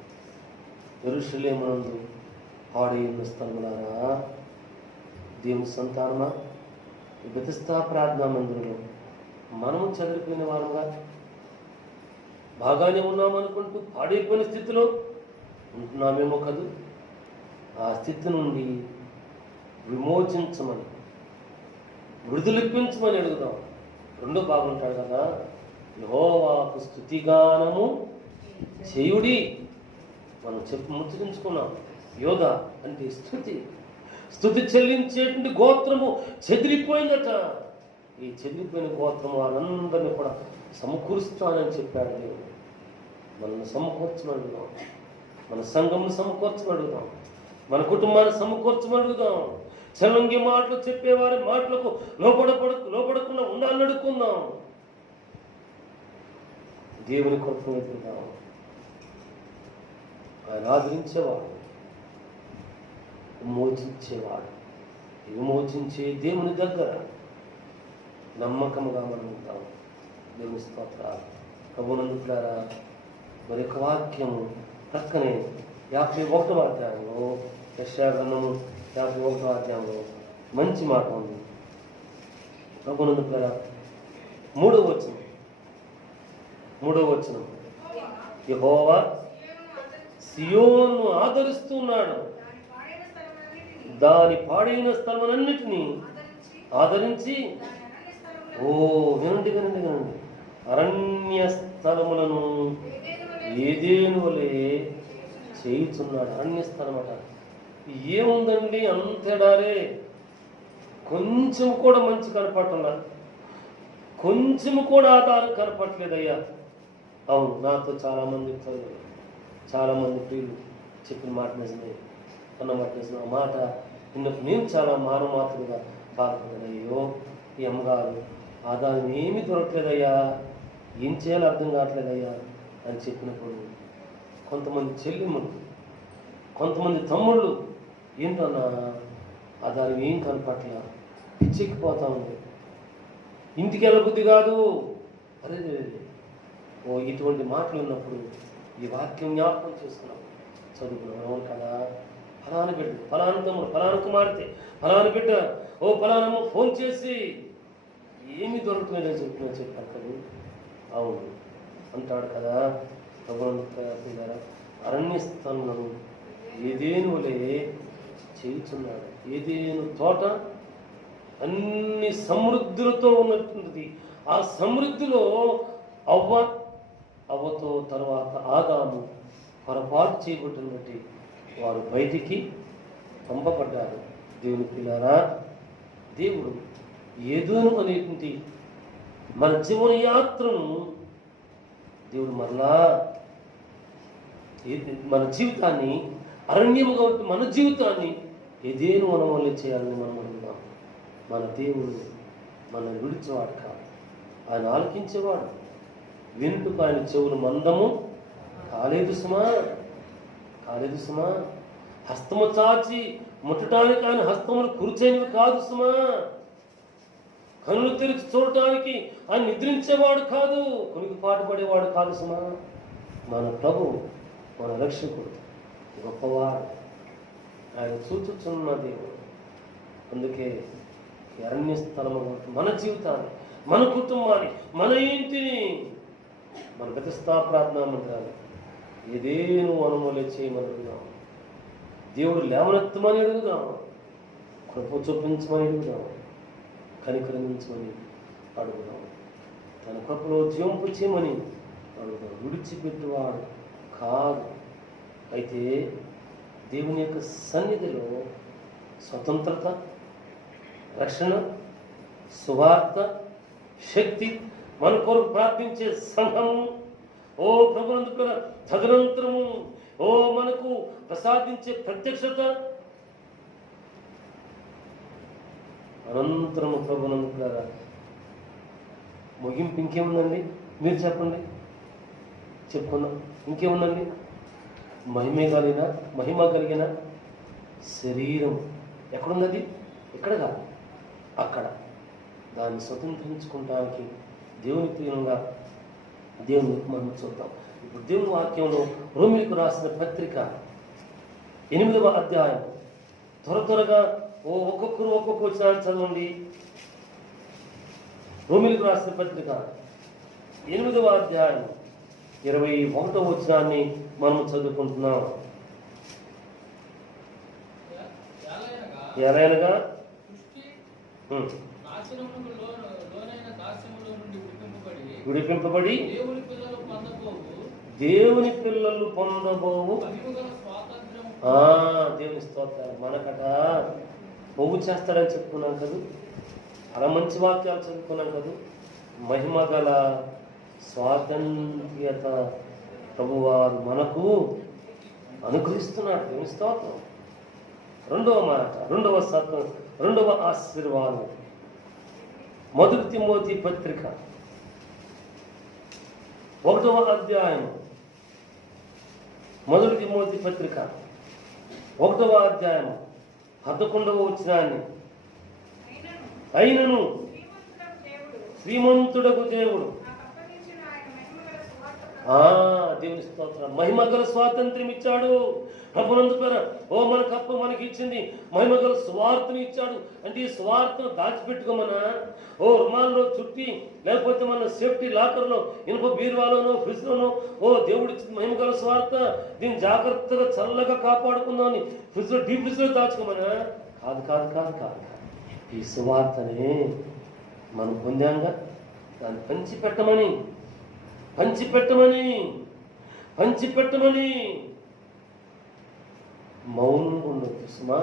యెరూషలేమునందు పాడి ఉన్న స్థలములారా, దేవుని సంతానమా, బెతెస్దా ప్రార్థనా మందిరంలో మనము చెదిరిపోయిన వారుగా బాగానే ఉన్నామనుకుంటూ పాడైపోయిన స్థితిలో ఉంటున్నామేమో కదూ. ఆ స్థితి నుండి విమోచించమని, విడుదలిప్పించమని అడుగుదాం. రెండో భాగం ఉంటాడు కదా, యెహోవాకు స్తుతిగానము చేయుడి. మనం ముచ్చరించుకున్నాం. యోధ అంటే స్తుతి చెల్లించేటువంటి గోత్రము చెదిరిపోయిందట. ఈ చెదిరిపోయిన గోత్రము వాళ్ళందరినీ కూడా సమకూరుస్తానని చెప్పాడు దేవుడు. మనల్ని సమకూర్చమని అడుగుదాం. మన సంఘంను సమకూర్చమని అడుగుదాం. మన కుటుంబాన్ని సమకూర్చమని అడుగుదాం. చల్లంగి మాటలు చెప్పేవారి మాటలకు లోపడకుండా ఉండాలని అడుగుకుందాం. దేవుని కృపను వెతుకుదాం. ఆయన ఆదరించేవాడు, విమోచించేవాడు. విమోచించే దేవుని దగ్గర నమ్మకముగా మనం ఉంటాం. దేవుని స్తోత్రాలు. ప్రభునందులారా, మరి యొక్క వాక్యము ప్రక్కనే 51వ అధ్యాయంలో, యెషయా గ్రంథము 51వ అధ్యాయంలో మంచి మాట ఉంది. ప్రభునందులారా, 3వ వచనం, యెహోవా సియోను ఆదరిస్తున్నాడు, దాని పాడైన స్థలములన్నిటినీ ఆదరించి, వినండి, అరణ్య స్థలములను ఏదేను వలె చేయుచున్నాడు. అరణ్య స్థలం అట. ఏముందండి అంతేడారే? కొంచెం కూడా మంచి కనపడటంలా, కొంచెం కూడా ఆధారం కనపడలేదయ్యా. అవును, నాతో చాలామంది ప్రియులు చెప్పిన మాట నిజమే, అన్న మాట నిజమే. ఆ మాట నిన్నప్పుడు నేను చాలా మారుమాతలుగా బాధపడ్డాను. అయ్యో, ఈ అమ్మగారు ఆదాయం ఏమీ దొరకలేదయ్యా, ఏం చేయాలో అర్థం కావట్లేదయ్యా అని చెప్పినప్పుడు కొంతమంది చెల్లెమ్మలు, కొంతమంది తమ్ముళ్ళు ఏంటన్నా ఆదాయం ఏం కనపట్ల, పిచ్చెక్కిపోతా ఉంది, ఇంటికి వెళ్ళబుద్ధి కాదు. అరే, ఇటువంటి మాటలు ఉన్నప్పుడు ఈ వాక్యం జ్ఞాపకం చేసుకున్నాం, చదువుకున్నాం. అవును కదా, ఫలానా బిడ్డ, ఫలానా తమ్ముడు, ఫలానా కుమార్తె, ఫలానా బిడ్డ, ఫలానమ్మ ఫోన్ చేసి ఏమీ దొరుకుతుందని చెప్పారు కదా. అవును అంటాడు కదా. ప్రభుత్వ అరణ్య స్థలములను ఏదేను వలె చేయుచున్నాడు. ఏదేను తోట అన్ని సమృద్ధులతో ఉన్నట్టుంది. ఆ సమృద్ధిలో అవ్వతో తర్వాత ఆదాము పొరపాటు చేయబట్టిన బట్టి వారు బయటికి పంపబడ్డారు. దేవుని పిల్లారా, దేవుడు ఏదోను అనేటువంటి మన జీవన యాత్రను దేవుడు మరలా మన జీవితాన్ని, అరణ్యముగా ఉంటే మన జీవితాన్ని ఏదేను మనం వల్ల చేయాలని మనం అనుకున్నాం. మన దేవుడు మనల్ని విడిచేవాడు కాదు, ఆయన ఆలకించేవాడు. వింటుకు ఆయన చెవులు మందము కాలేదు సుమా. హస్తము చాచి ముట్టడానికి ఆయన హస్తములు కురిచేనివి కాదు సుమా. కనులు తెరిచి చూడటానికి ఆయన నిద్రించేవాడు కాదు, కొనికి పాటుపడేవాడు కాదు సుమా. మన ప్రభు, మన రక్షకుడు గొప్పవాడు, ఆయన చూచుచున్న దేవుడు. అందుకే అరణ్య స్థలము మన జీవితాన్ని, మన కుటుంబాన్ని, మన ఇంటిని, మన బెతెస్దా ప్రార్థనా మందిరాన్ని ఏదేను అనుమూలే చేయమని అడుగుదాం. దేవుడు లేవనెత్తమని అడుగుదాం, కృప చూపించమని అడుగుదాం, కనికరించమని అడుగుదాం, తన కృపలో జీవంపు చేయమని విడిచిపెట్టువాడు కాదు. అయితే దేవుని యొక్క సన్నిధిలో స్వతంత్రత, రక్షణ, సువార్త, శక్తి, మన కొరకు ప్రార్థించే సంఘము, ఓ ప్రభునందు తదనంతరము ఓ మనకు ప్రసాదించే ప్రత్యక్షత, అనంతరము ప్రభునందు ముగింపు ఇంకేముందండి? మీరు చెప్పండి, చెప్పుకుందాం. ఇంకేముందండి? మహిమ కలిగిన శరీరం ఎక్కడున్నది? ఎక్కడ కాదు, అక్కడ. దాన్ని స్వతంత్రించుకోవడానికి దేవుని ప్రియంగా దేవుని మనం చూద్దాం. ఇప్పుడు దేవుని వాక్యంలో రోమీయులకు రాసిన పత్రిక 8వ అధ్యాయం త్వరగా ఒక్కొక్కరు ఒక్కొక్క వచనాన్ని చదవండి. రోమీయులకు రాసిన పత్రిక 8వ అధ్యాయం 21వ వచనాన్ని మనం చదువుకుంటున్నాం. ఎలాగనగా విడిపింపబడి దేవుని పిల్లలు పొందబోవు దేవుని స్తోత్రాలు. మనకట పోగు చేస్తాడని చెప్పుకున్నాం కదా, అలా మంచి వాక్యాలు చదువుకున్నాం కదా. మహిమ గల స్వాతంత్ర్యత ప్రభువారు మనకు అనుగ్రహిస్తున్నాడు. దేవుని స్తోత్రం. రెండవ మాట, రెండవ ఆశీర్వాదం, మొదటి తిమోతి పత్రిక 1వ అధ్యాయం, మొదటి తిమోతి పత్రిక 1వ అధ్యాయం 11వ వచనాన్ని, అయినను శ్రీమంతుడకు దేవుడు దేవుని స్తోత్రం మహిమగల స్వాతంత్ర్యం ఇచ్చాడు. ప్రభునందు పేర మనకి ఇచ్చింది మహిమగల స్వార్థని ఇచ్చాడు. అంటే ఈ స్వార్థను దాచిపెట్టుకోమన్నా రుమాల్లో చుట్టి, లేకపోతే మన సేఫ్టీ లాకర్లో, ఇనుప బీరువాలోనో, ఫ్రిడ్జ్లోనో దేవుడు ఇచ్చింది మహిమగల స్వార్థ. దీన్ని జాగ్రత్తగా చల్లగా కాపాడుకుందామని ఫ్రిడ్జ్లో, డీప్ ఫ్రిడ్జ్లో దాచుకోమన్నా. కాదు కాదు కాదు కాదు ఈ సువార్తనే మనం పొందాంగా, దాన్ని పంచిపెట్టమని మౌనంగా ఉండొద్దు సుమా,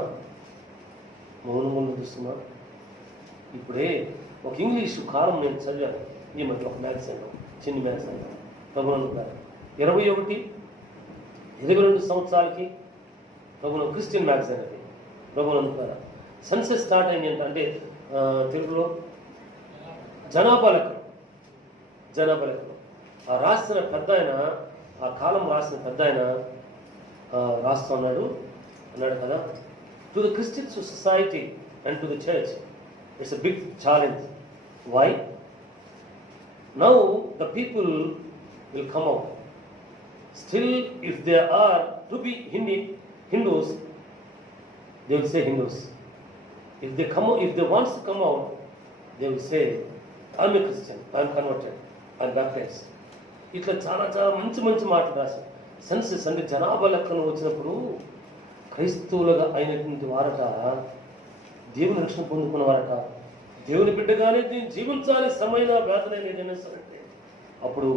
మౌనంగా ఉండొద్దు సుమా. ఇప్పుడే ఒక ఇంగ్లీషు కాలం నేను చదివాను ఈ మధ్య, ఒక మ్యాగజైన్లో, చిన్న మ్యాగజైన్లో. ప్రభునందు 21-22 సంవత్సరాలకి ప్రభుత్వం క్రిస్టియన్ మ్యాగజైన్ అది. ప్రభునందు సన్సెస్ స్టార్ట్ అయింది ఏంటంటే తెలుగులో జనాభా లెక్కలు ఆ రాసిన పెద్ద ఆయన, ఆ కాలం రాసిన పెద్ద ఆయన రాస్తున్నాడు కదా, to the Christian society and to the church it's a big challenge. Why? Now the people will come out. Still if they are to be Hindus, they will say Hindus. If they want to come out, they will say, I'm a Christian, I'm converted, I'm baptized. ఇట్లా చాలా చాలా మంచి మాటలు రాశారు. Senses అంటే జనాభా లెక్కలు వచ్చినప్పుడు క్రైస్తవులుగా అయినటువంటి వారట, దేవుని రక్షణ పొందుకున్న వారట, దేవుని బిడ్డగానే దీన్ని జీవించాలి, శ్రమైన వేదనైనా ఏదైనా సరే. అప్పుడు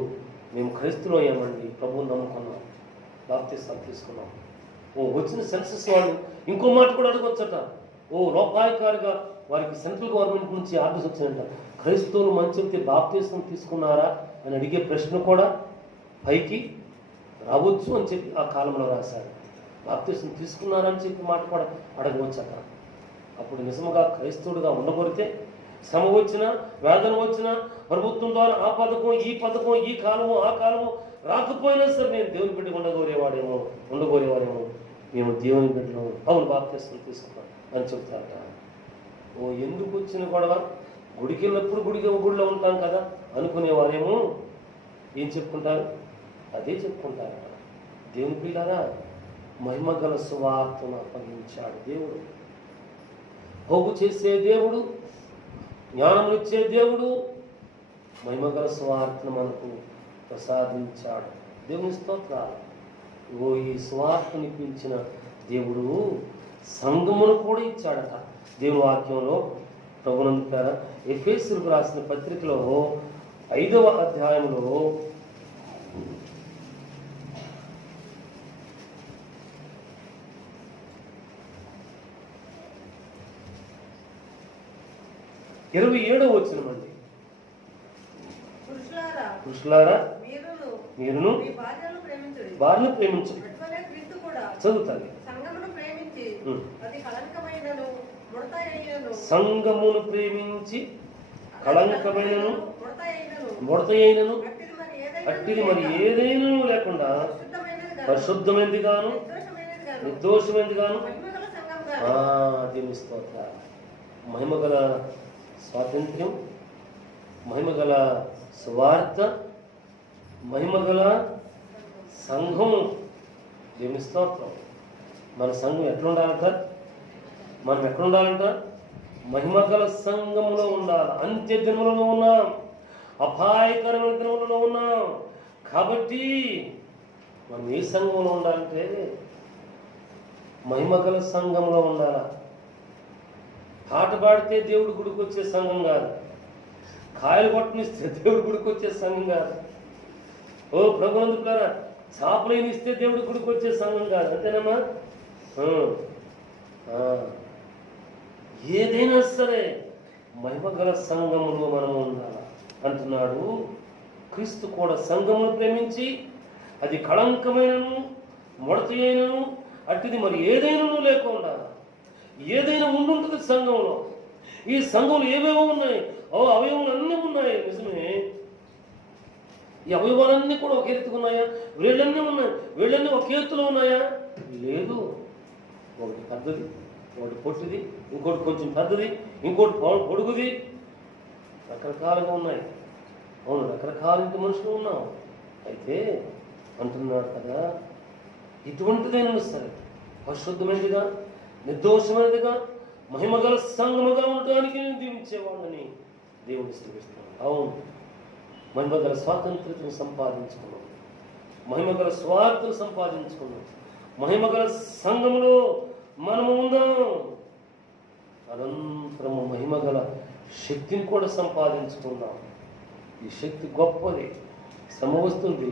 మేము క్రైస్తవులు అయ్యామండి, ప్రభువుని నమ్ముకున్నాం, బాప్తిస్తాలు తీసుకున్నాం. వచ్చిన సెన్సెస్ వాళ్ళు ఇంకో మాట కూడా అడగొచ్చట. లోపాయకారిగా వారికి సెంట్రల్ గవర్నమెంట్ నుంచి ఆర్డర్స్ వచ్చిందంట, క్రైస్తవులు మంచి బాప్తిస్తం తీసుకున్నారా అని అడిగే ప్రశ్న కూడా పైకి రావచ్చు అని చెప్పి ఆ కాలంలో రాశారు. బాప్తిస్తం తీసుకున్నారా అని చెప్పి మాట కూడా అడగవచ్చట. అప్పుడు నిజముగా క్రైస్తవుడిగా ఉండగొరితే శ్రమ వచ్చినా, వేదన వచ్చినా, ప్రభుత్వం ద్వారా ఆ పథకం, ఈ పథకం, ఈ కాలము, ఆ కాలము రాకపోయినా సరే నేను దేవుని బిడ్డ ఉండగోరేవాడేమో, మేము దేవుని బిడ్డలో అవును బాప్తిస్తం తీసుకున్నాం అని చెప్తారట. ఎందుకు వచ్చిన గొడవ? గుడికి వెళ్ళినప్పుడు గుడిలో ఉంటాం కదా అనుకునేవారేమో ఏం చెప్పుకుంటారు? అదే చెప్పుకుంటారు. దేవుని పిల్లారా, మహిమగల సువార్తను అప్పగించాడు దేవుడు. పోగు చేసే దేవుడు, జ్ఞానం ఇచ్చే దేవుడు, మహిమగల సువార్తను మనకు ప్రసాదించాడు. దేవుని స్తోత్రాలు. ఈ సువార్తని పిలిచిన దేవుడు సంఘమును కూడా ఇచ్చాడట. దేవుని వాక్యంలో ప్రభునందుతారా ఎఫెసీయులకు రాసిన పత్రికలో 5వ అధ్యాయంలో 27వ వచనమండి. పురుషులారా మీరును భార్యను ప్రేమించండి. చదువుతాను. సంఘమును ప్రేమించి కళంకమైనను ముడతయైనను అట్టిది మరి ఏదైనా లేకుండా పరిశుద్ధమైనది గాను నిర్దోషమైనది గాను దేవుని స్తోత్ర. మహిమగల స్వాతంత్ర్యం, మహిమగల సువార్త, మహిమగల సంఘం. దేవుని స్తోత్రం. మన సంఘం ఎట్లా ఉండాలంట? మనం ఎక్కడ ఉండాలంట? మహిమగల సంఘంలో ఉండాలి. అంత్య దినములలో ఉన్నాం, అపాయకరమైన దినములలో ఉన్నాం. కాబట్టి మనం ఏ సంఘంలో ఉండాలంటే మహిమగల సంఘంలో ఉండాలి. పాట పాడితే దేవుడి గుడికి వచ్చే సంఘం కాదు, కాయలు కొట్టనిస్తే దేవుడి గుడికి వచ్చే సంఘం కాదు. ఓ ప్రభునందుకులారా, చాపలేని ఇస్తే దేవుడి గుడికి వచ్చే సంఘం కాదు. అంతేనమ్మా? ఏదైనా సరే మహిమగల సంఘములో మనము ఉండాలి అంటున్నాడు. క్రీస్తు కూడా సంఘమును ప్రేమించి అది కళంకమైనను ముడత అయినను అట్టిది మరి ఏదైనా లేకుండా, ఏదైనా ఉండుంటుంది సంఘంలో. ఈ సంఘంలో ఏవేవో ఉన్నాయి, అవయవాలు అన్నీ ఉన్నాయి. నిజమే, ఈ అవయవాలన్నీ కూడా ఒక ఎత్తుకు ఉన్నాయా? వీళ్ళన్నీ ఉన్నాయి. వీళ్ళన్నీ ఒక ఎత్తులో ఉన్నాయా? లేదు. ఒకటి పెద్దది, ఒకటి పొట్టిది, ఇంకోటి కొంచెం పెద్దది, ఇంకోటి పొడుగుది, రకరకాలుగా ఉన్నాయి. అవును, రకరకాల మనుషులు ఉన్నాం. అయితే అంటున్నాడు కదా, ఇటువంటిదైనా సరే పరిశుద్ధమైనదిగా నిర్దోషమైనదిగా మహిమగల సంఘముగా ఉండడానికి నేను దీవించేవాడిని దేవుని శ్రమిస్తున్నాను. అవును, మహిమగల స్వాతంత్ర్యతను సంపాదించుకున్నాం, మహిమగల స్వార్థను సంపాదించుకున్నాం, మహిమగల సంఘములో మనము ఉందాం. అనంతరము మహిమగల శక్తిని కూడా సంపాదించుకుందాం. ఈ శక్తి గొప్పది. శ్రమ వస్తుంది,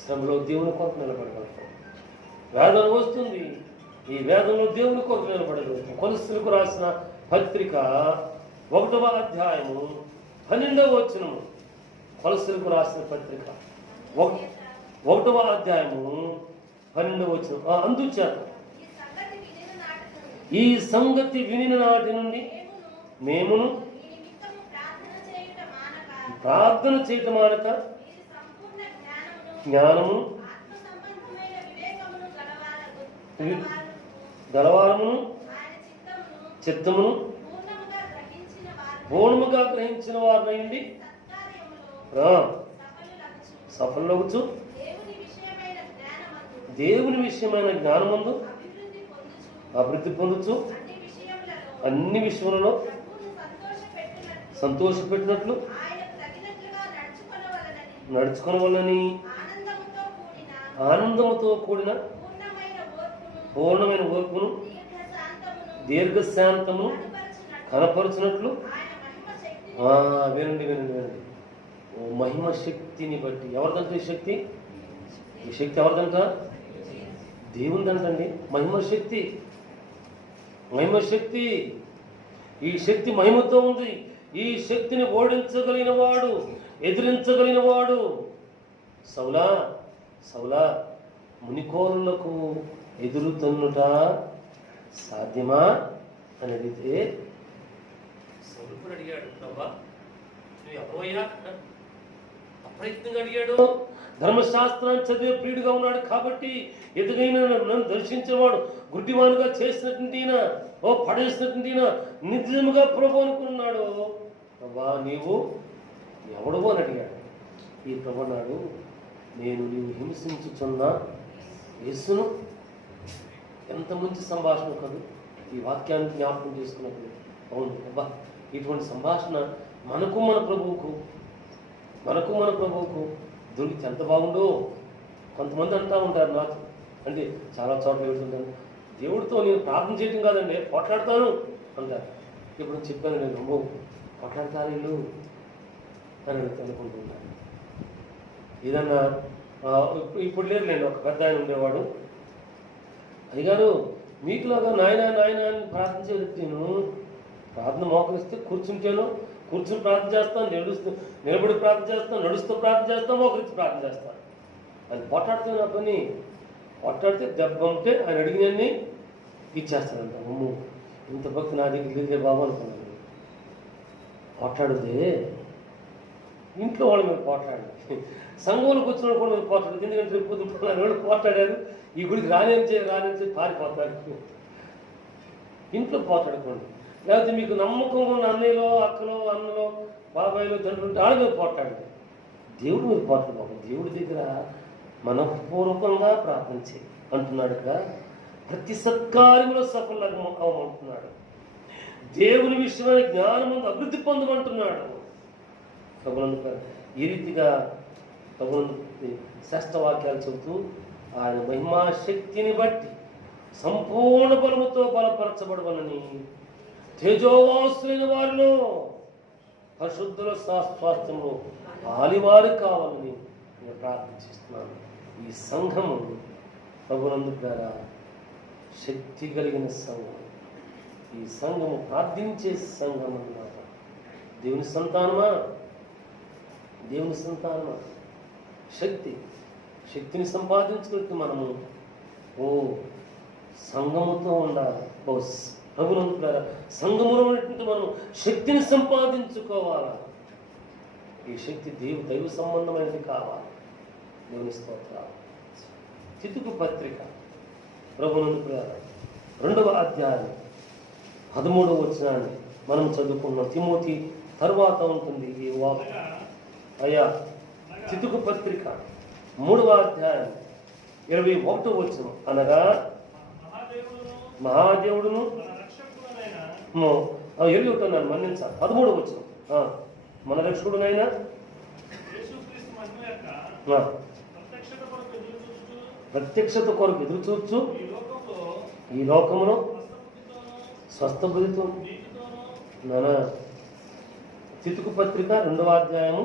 శ్రమలో దేవుని కొరకు నిలబడగలుగుతాం. వేదన వస్తుంది, ఈ వేదంలో దేవుని కొరకు నిలబడగలుగుతాం. కొలస్సీలకు రాసిన పత్రిక 1వ అధ్యాయము 12వ వచనము. కొలస్సీలకు రాసిన పత్రిక 1వ అధ్యాయము 12వ వచనం. అందుచేత ఈ సంగతి వినిన నాటి నుండి మేమును ప్రార్థన చేయటం మానక జ్ఞానము గలవారమును చిత్తమును పూర్ణముగా గ్రహించిన వారినైండి సఫలమగుచు దేవుని విషయమైన జ్ఞానమందు అభివృద్ధి పొందుచు అన్ని విషయములలో సంతోషపెట్టినట్లు నడుచుకొనవలనని ఆనందముతో కూడిన పూర్ణమైన ఓర్పును దీర్ఘశాంతము కనపరుచినట్లు. వినండి వినండి వినండి. మహిమ శక్తిని బట్టి. ఎవరిదంట ఈ శక్తి? ఈ శక్తి ఎవరిదంట? దేవునిదంటండి. మహిమ శక్తి, మహిమ శక్తి. ఈ శక్తి మహిమతో ఉంది. ఈ శక్తిని ఓడించగలిగిన వాడు, ఎదిరించగలిగిన వాడు. సౌలా సౌలా, మునికోళ్ళకు ఎదురుతన్నుట సాధ్యమా అని అడిగితే సౌలు కూడా అడిగాడు, ప్రభా నువ్వు ఎవరయ్యా? అప్రయత్నంగా అడిగాడు. ధర్మశాస్త్రాన్ని చదివే ప్రియుడిగా ఉన్నాడు కాబట్టి ఎదుగైన నన్ను దర్శించేవాడు గుడ్డివానుగా చేసినట్టుంటినా, పడేసినట్టుంటినా నిజముగా ప్రభు అనుకున్నాడు. ప్రభా నీవు ఎవడవు అని అడిగాడు. ఈ ప్రభు నాడు, నేను నీవు హింసించుచున్నా యేసును. ఎంత మంచి సంభాషణ కాదు ఈ వాక్యాన్ని జ్ఞాపకం చేసుకున్నప్పుడు. అవును అబ్బా, ఇటువంటి సంభాషణ మనకు మన ప్రభువుకు దొరికితే ఎంత బాగుండో. కొంతమంది అంటూ ఉంటారు నాకు, అంటే చాలా చోట్ల వెళ్తుంటాను, దేవుడితో నేను ప్రార్థన చేయటం కాదండి, పోట్లాడతాను అంటారు. ఇప్పుడు చెప్పాను నేను, అమ్మో పోట్లాడతారు వీళ్ళు అని అనుకుంటున్నాను. ఏదన్నా ఇప్పుడు లేదులేండి, ఒక పెద్ద ఆయన ఉండేవాడు. అయ్యగారు మీకులాగా నాయన నాయన అని ప్రార్థించే వ్యక్తిను ప్రార్థన మోకరిస్తే కూర్చుంటేనో కూర్చుని ప్రార్థన చేస్తాను, నిలబడి ప్రార్థన చేస్తాను, నడుస్తూ ప్రార్థన చేస్తాను, మోకరించి ప్రార్థన చేస్తాను. అది పోట్లాడుతుంది నా పని. పోట్లాడితే దెబ్బ ఉంటే ఆయన అడిగినన్ని ఇచ్చేస్తాడంట. అమ్ము ఇంత భక్తి నా దగ్గర లేదే బాబు అనుకున్నాను. పోట్లాడితే ఇంట్లో వాళ్ళ మీద పోట్లాడి, సంఘంలోకి వచ్చిన కూడా మీరు పోట్లాడదు. ఎందుకంటే రేపు వాళ్ళు పోట్లాడారు, ఈ గుడికి రానించి పారిపోతారు. ఇంట్లో పోట్లాడుకోండి. లేకపోతే మీకు నమ్మకం ఉన్న అన్నయ్యలో, అక్కలో, అన్నలో, బాబాయిలో, తండ్రి ఉంటే ఆడ మీద పోట్లాడండి. దేవుడు మీద పోట్లాడుకోండి. దేవుడి దగ్గర మనపూర్వకంగా ప్రార్థించి అంటున్నాడుగా, ప్రతి సత్కార్యంలో సఫలమంటున్నాడు. దేవుని విషయమైన జ్ఞానమును అభివృద్ధి పొందమంటున్నాడు. ప్రభునందు ఈ రీతిగా ప్రభునందు శ్రేష్ఠ వాక్యాలు చెబుతూ ఆయన మహిమా శక్తిని బట్టి సంపూర్ణ బలముతో బలపరచబడవలని తేజోవాసులైన వారిలో పరిశుద్ధుల స్వాస్థ్యము ఆలివారు కావాలని నేను ప్రార్థిస్తున్నాను. ఈ సంఘము ప్రభునందు ద్వారా శక్తి కలిగిన సంఘం. ఈ సంఘము ప్రార్థించే సంఘం అన్నమాట. దేవుని సంతానమా, దేవుని సంతానమా, శక్తిని సంపాదించుకుంటూ మనము సంఘముతో ఉండాలి. ప్రభునందు ద్వారా సంఘములో ఉన్నటువంటి మనం శక్తిని సంపాదించుకోవాలా. ఈ శక్తి దైవ సంబంధమైనది కావాలి. దేవుని స్తోత్రాలు. తితుకు పత్రిక ప్రభునందు ద్వారా 2వ అధ్యాయం 13వ వచనాన్ని మనం చదువుకున్నాం. తిమోతి తరువాత ఉంటుంది ఈ వాక్యం. అయ్యా, తితుకు పత్రిక 3వ అధ్యాయం 21వ వచనం, అనగా మహాదేవుడును 21 మన్నించాలి. 13వ వచనం, మన రక్షకుడునైనా ప్రత్యక్షత కొరకు ఎదురు చూచు ఈ లోకములో స్వస్థ బుద్ధితో నానా. తితుకు పత్రిక 2వ అధ్యాయము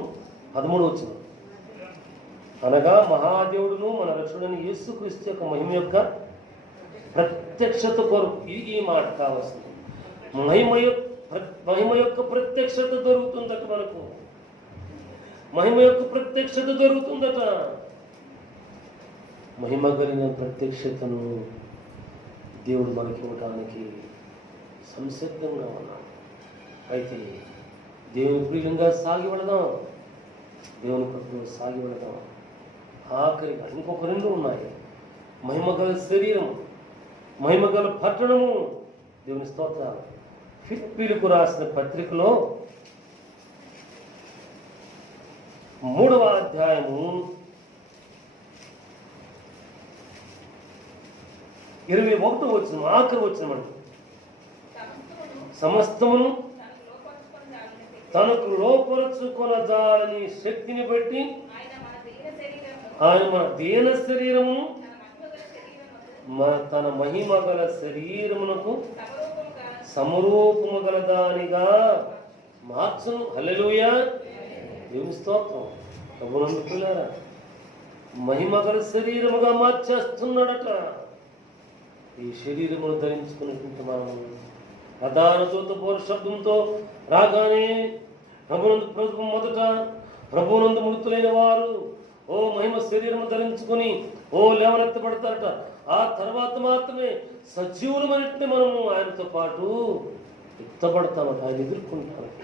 13వ వచనం, అనగా మహాదేవుడును మన రక్షకుడైన యేసుక్రీస్తు యొక్క మహిమ యొక్క ప్రత్యక్షత కొరకు. ఈ మాట కావాల్సింది. మహిమ యొక్క ప్రత్యక్షత దొరుకుతుందట. మనకు మహిమ యొక్క ప్రత్యక్షత దొరుకుతుందట. మహిమ కలిగిన ప్రత్యక్షతను దేవుడు మనకి ఇవ్వటానికి సంసిద్ధంగా ఉన్నాడు. అయితే దేవుని ప్రియంగా సాగి వెళదాం, దేవుని పట్ల సాగి వెళదాం. ఆఖరిగా ఇంకొక 2 ఉన్నాయి. మహిమగల శరీరం, మహిమగల పట్టణము. దేవుని స్తోత్రాలు. ఫిలిప్పీలకు రాసిన పత్రికలో 3వ అధ్యాయము 21వ వచనం, ఆఖరి వచనం అండి. సమస్తమును తనకు లోపరుచుకొనజాలని శక్తిని బట్టి ఆయన మన దీన శరీరము తన మహిమ గల శరీరమునకు సమరూపము గల దానిగా మార్చును. హల్లెలూయా. దేవుని స్తోత్రం. ప్రభునందు పిల్లారా, మహిమ గల శరీరముగా మార్చేస్తున్నాడట. ఈ శరీరమును ధరించుకున్నటువంటి మనము ప్రధాన దూత పౌర శబ్దంతో రాగానే మొదట ప్రభునందు మృతులైన వారు మహిమ శరీరము ధరించుకొని లేవనెత్తబడతారట. ఆ తర్వాత మాత్రమే సజీవులమైనట్టు మనము ఆయనతో పాటు ఎత్తబడతామట, ఆయన ఎదుర్కొంటామట.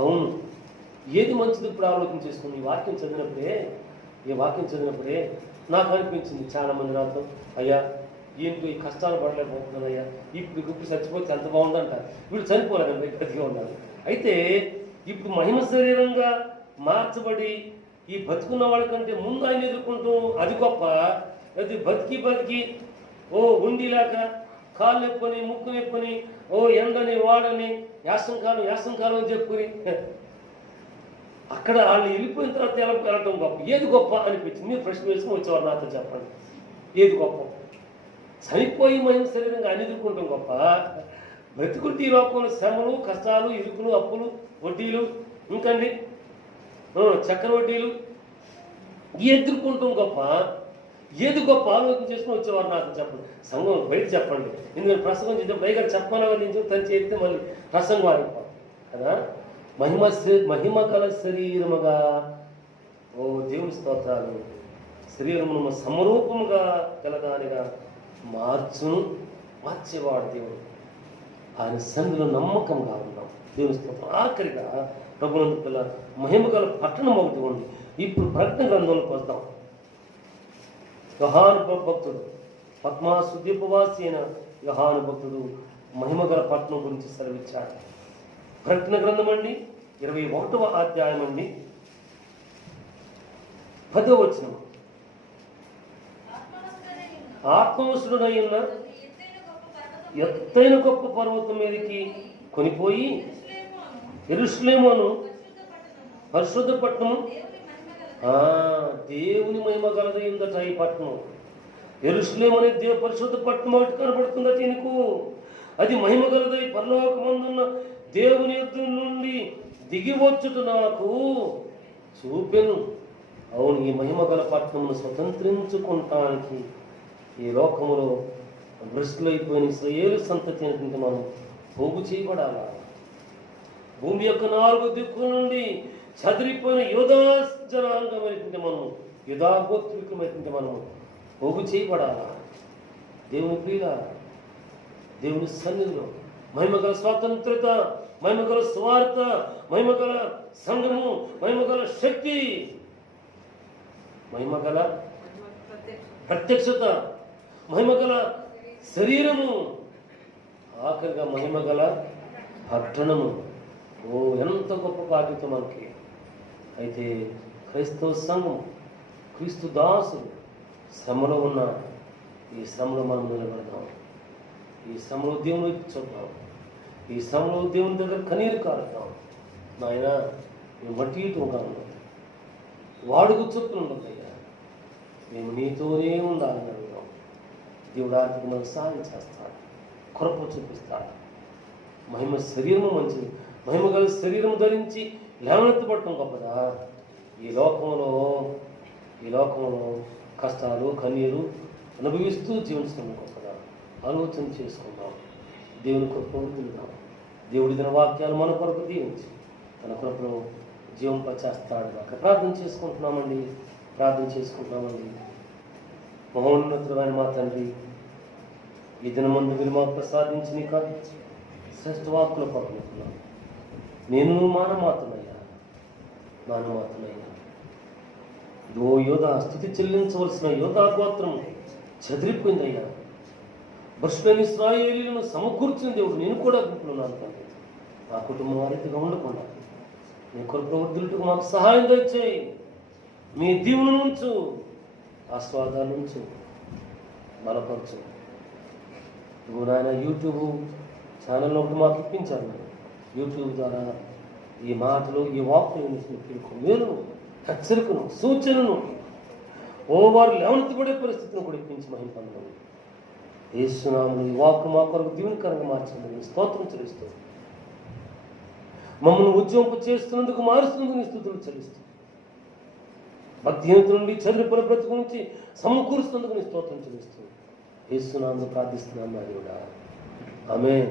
అవును, ఏది మంచిది ఇప్పుడు ఆలోచన చేసుకుని ఈ వాక్యం చదివినప్పుడే నాకు అనిపించింది. చాలామంది నాతో, అయ్యా ఏంటో ఈ కష్టాలు పడలేకపోతున్నాను అయ్యా, ఇప్పుడు చచ్చిపోతే ఎంత బాగుందంటారు. వీళ్ళు చనిపోలేదండి, బతిగా ఉన్నారు. అయితే ఇప్పుడు మహిమ శరీరంగా మార్చబడి ఈ బతుకున్న వాళ్ళకంటే ముందు ఆయన ఎదుర్కొంటూ అది గొప్ప. అది బతికి ఉండిలాక కాళ్ళు నొప్పుని, ముక్కు నొప్పుని, ఎండని వాడని, యాసంకాలం అని చెప్పుకుని అక్కడ వాళ్ళు వెళ్ళిపోయిన తర్వాత వెళ్ళటం గొప్ప. ఏది గొప్ప అనిపించింది? మీరు ప్రశ్న వేసుకుని వచ్చేవారు నాతో చెప్పండి. ఏది గొప్ప? చనిపోయి మహిమ శరీరంగా ఆయన ఎదుర్కొంటాం గొప్ప, బ్రతుకుంటే ఈ లోకంలో శ్రమలు, కష్టాలు, ఇరుకులు, అప్పులు, వడ్డీలు, ఇంకండి చక్కెర వడ్డీలు ఎదుర్కొంటాం గొప్ప. ఏది గొప్ప ఆలోచన చేసుకుని వచ్చేవారు నాకు చెప్పండి. సంఘం బయట చెప్పండి. ఎందుకంటే ప్రసంగం చేసేటప్పుడు పైగా చెప్పాలని నేను తను చేస్తే మళ్ళీ ప్రసంగం ఆగిపోతుంది కదా. మహిమ కల శరీరముగా, ఓ దేవుని స్తోత్రాలు, శరీరమును సమరూపముగా గలదానిగా మార్చేవాడు దేవుడు. ఆయన సన్నిధిలో నమ్మకంగా ఉన్నాం. దేవుని స్తోత్రం. ఆఖరిగా ప్రభునందు పిల్ల మహిమ గల పట్టణం ఒకటి ఉంది. ఇప్పుడు ప్రకటన గ్రంథంలోకి వస్తాం. యోహాను భక్తుడు, పద్మాసు ద్వీపవాసి అయిన యోహాను భక్తుడు మహిమగల పట్టణం గురించి సెలవిచ్చాడు. ప్రకటన గ్రంథం అండి 21వ అధ్యాయం అండి 10వ వచనం. ఆత్మవశుడై ఉన్న ఎత్తైన గొప్ప పర్వతం మీదకి కొనిపోయి యెరూషలేమును పరిశుద్ధ పట్టణము, దేవుని మహిమ గలదై ఉందట ఈ పట్టణం. యెరూషలేము అనే పరిశుద్ధ పట్టణం ఒకటి కనబడుతుందట నీకు. అది మహిమ గలదై పరలోకమందున్న దేవుని యొద్ద నుండి దిగి వచ్చుట నాకు చూపెను. అవును, ఈ మహిమ గల పట్టణమును స్వతంత్రించుకుంటానికి ఈ లోకములో భ్రష్టులైపోయిన ఇశ్రాయేలు సంతతి అనేటువంటి మనం పోగు చేయబడాలా. భూమి యొక్క 4 దిక్కుల నుండి చదిరిపోయిన యోధా జనాంగమైనటువంటి మనము, యోధా గోత్రికులమైనటువంటి మనము పోగు చేయబడాలా. దేవుని ప్రియుల, దేవుని సన్నిధిలో మహిమగల స్వాతంత్రత, మహిమగల స్వార్థ, మహిమగల సంఘము, మహిమగల శక్తి, మహిమగల ప్రత్యక్షత, మహిమగల శరీరము, ఆఖరిగా మహిమగల పట్టణము. ఓ ఎంత గొప్ప బాధ్యత మనకి. అయితే క్రైస్తవ సంఘం, క్రీస్తు దాసులు శ్రమలో ఉన్న ఈ శ్రమలో మనం నిలబడదాం. ఈ శ్రమలో దేవుని వైపు చూద్దాం. ఈ శ్రమలో దేవుని దగ్గర కన్నీరు కారుతాం. నాయన మేము మట్టి ఇటుగా ఉండదు, వాడుకు చొప్పున ఉండదయ్యా, మేము నీతోనే ఉండాలని అడుగుతాం. దేవుడు ఆర్థిక మనకు సహాయం చేస్తాడు, కృప చూపిస్తాడు. మహిమ శరీరము మంచిది. మహిమ గల శరీరం ధరించి లేవనెత్తబడటం గొప్పదా? ఈ లోకంలో కష్టాలు కన్నీరు అనుభవిస్తూ జీవించడం గొప్పదా? ఆలోచన చేసుకుందాం. దేవుని కృపను పొందుదాం. దేవుడి దిన వాక్యాలు మన కొరకు దీవించి తన కృపను జీవింపచేస్తాడు. అక్కడ ప్రార్థన చేసుకుంటున్నామండి. మహోన్నతుడైన మా తండ్రి, ఈ దినమందు మీరు మాకు ప్రసాదించి నీ కాదు శ్రేష్ఠ వాక్కులు పడుకుంటున్నాను. నేను మానమాత్రమయ్యా. ఇదో యోధా స్థుతి చెల్లించవలసిన యోధా గోత్రం చెదిరిపోయిందయ్యా. భ్రష్టులైన ఇశ్రాయేలీయులను సమకూర్చిన దేవుడు నేను కూడా గుంపులున్నాను తండ్రి. నా కుటుంబం ఆ రీతిగా ఉండకుండా నీ కొరకు వృద్ధులకు మాకు సహాయం దయచేయి. మీ దీవుల నుంచు, ఆస్వాదాల నుంచు బలపరచు. నువ్వు నాయన యూట్యూబ్ ఛానల్లో ఒకటి మాకు ఇప్పించాను. యూట్యూబ్ ద్వారా ఈ మాటలు, ఈ వాక్యం మీరు హెచ్చరికను, సూచనను, వారు లేవనెత్తబడే పరిస్థితిని కూడా ఇప్పించి మహిమ పొందండి. యేసునామములో ఈ వాక్కు మా కొరకు దీవెనకరంగా మార్చండి. స్తోత్రం చెల్లిస్తూ మమ్మల్ని ఉద్యమింప చేస్తున్నందుకు, మారుస్తున్నందుకు నీ స్తుతులు చెల్లిస్తూ, భక్తిహీనత నుండి చదిరిపోయిన బ్రతుకు నుంచి సమకూరుస్తున్నందుకు నీ స్తోత్రం చెల్లిస్తూ యేసునామములో ప్రార్థిస్తున్నాము. ఆమేన్.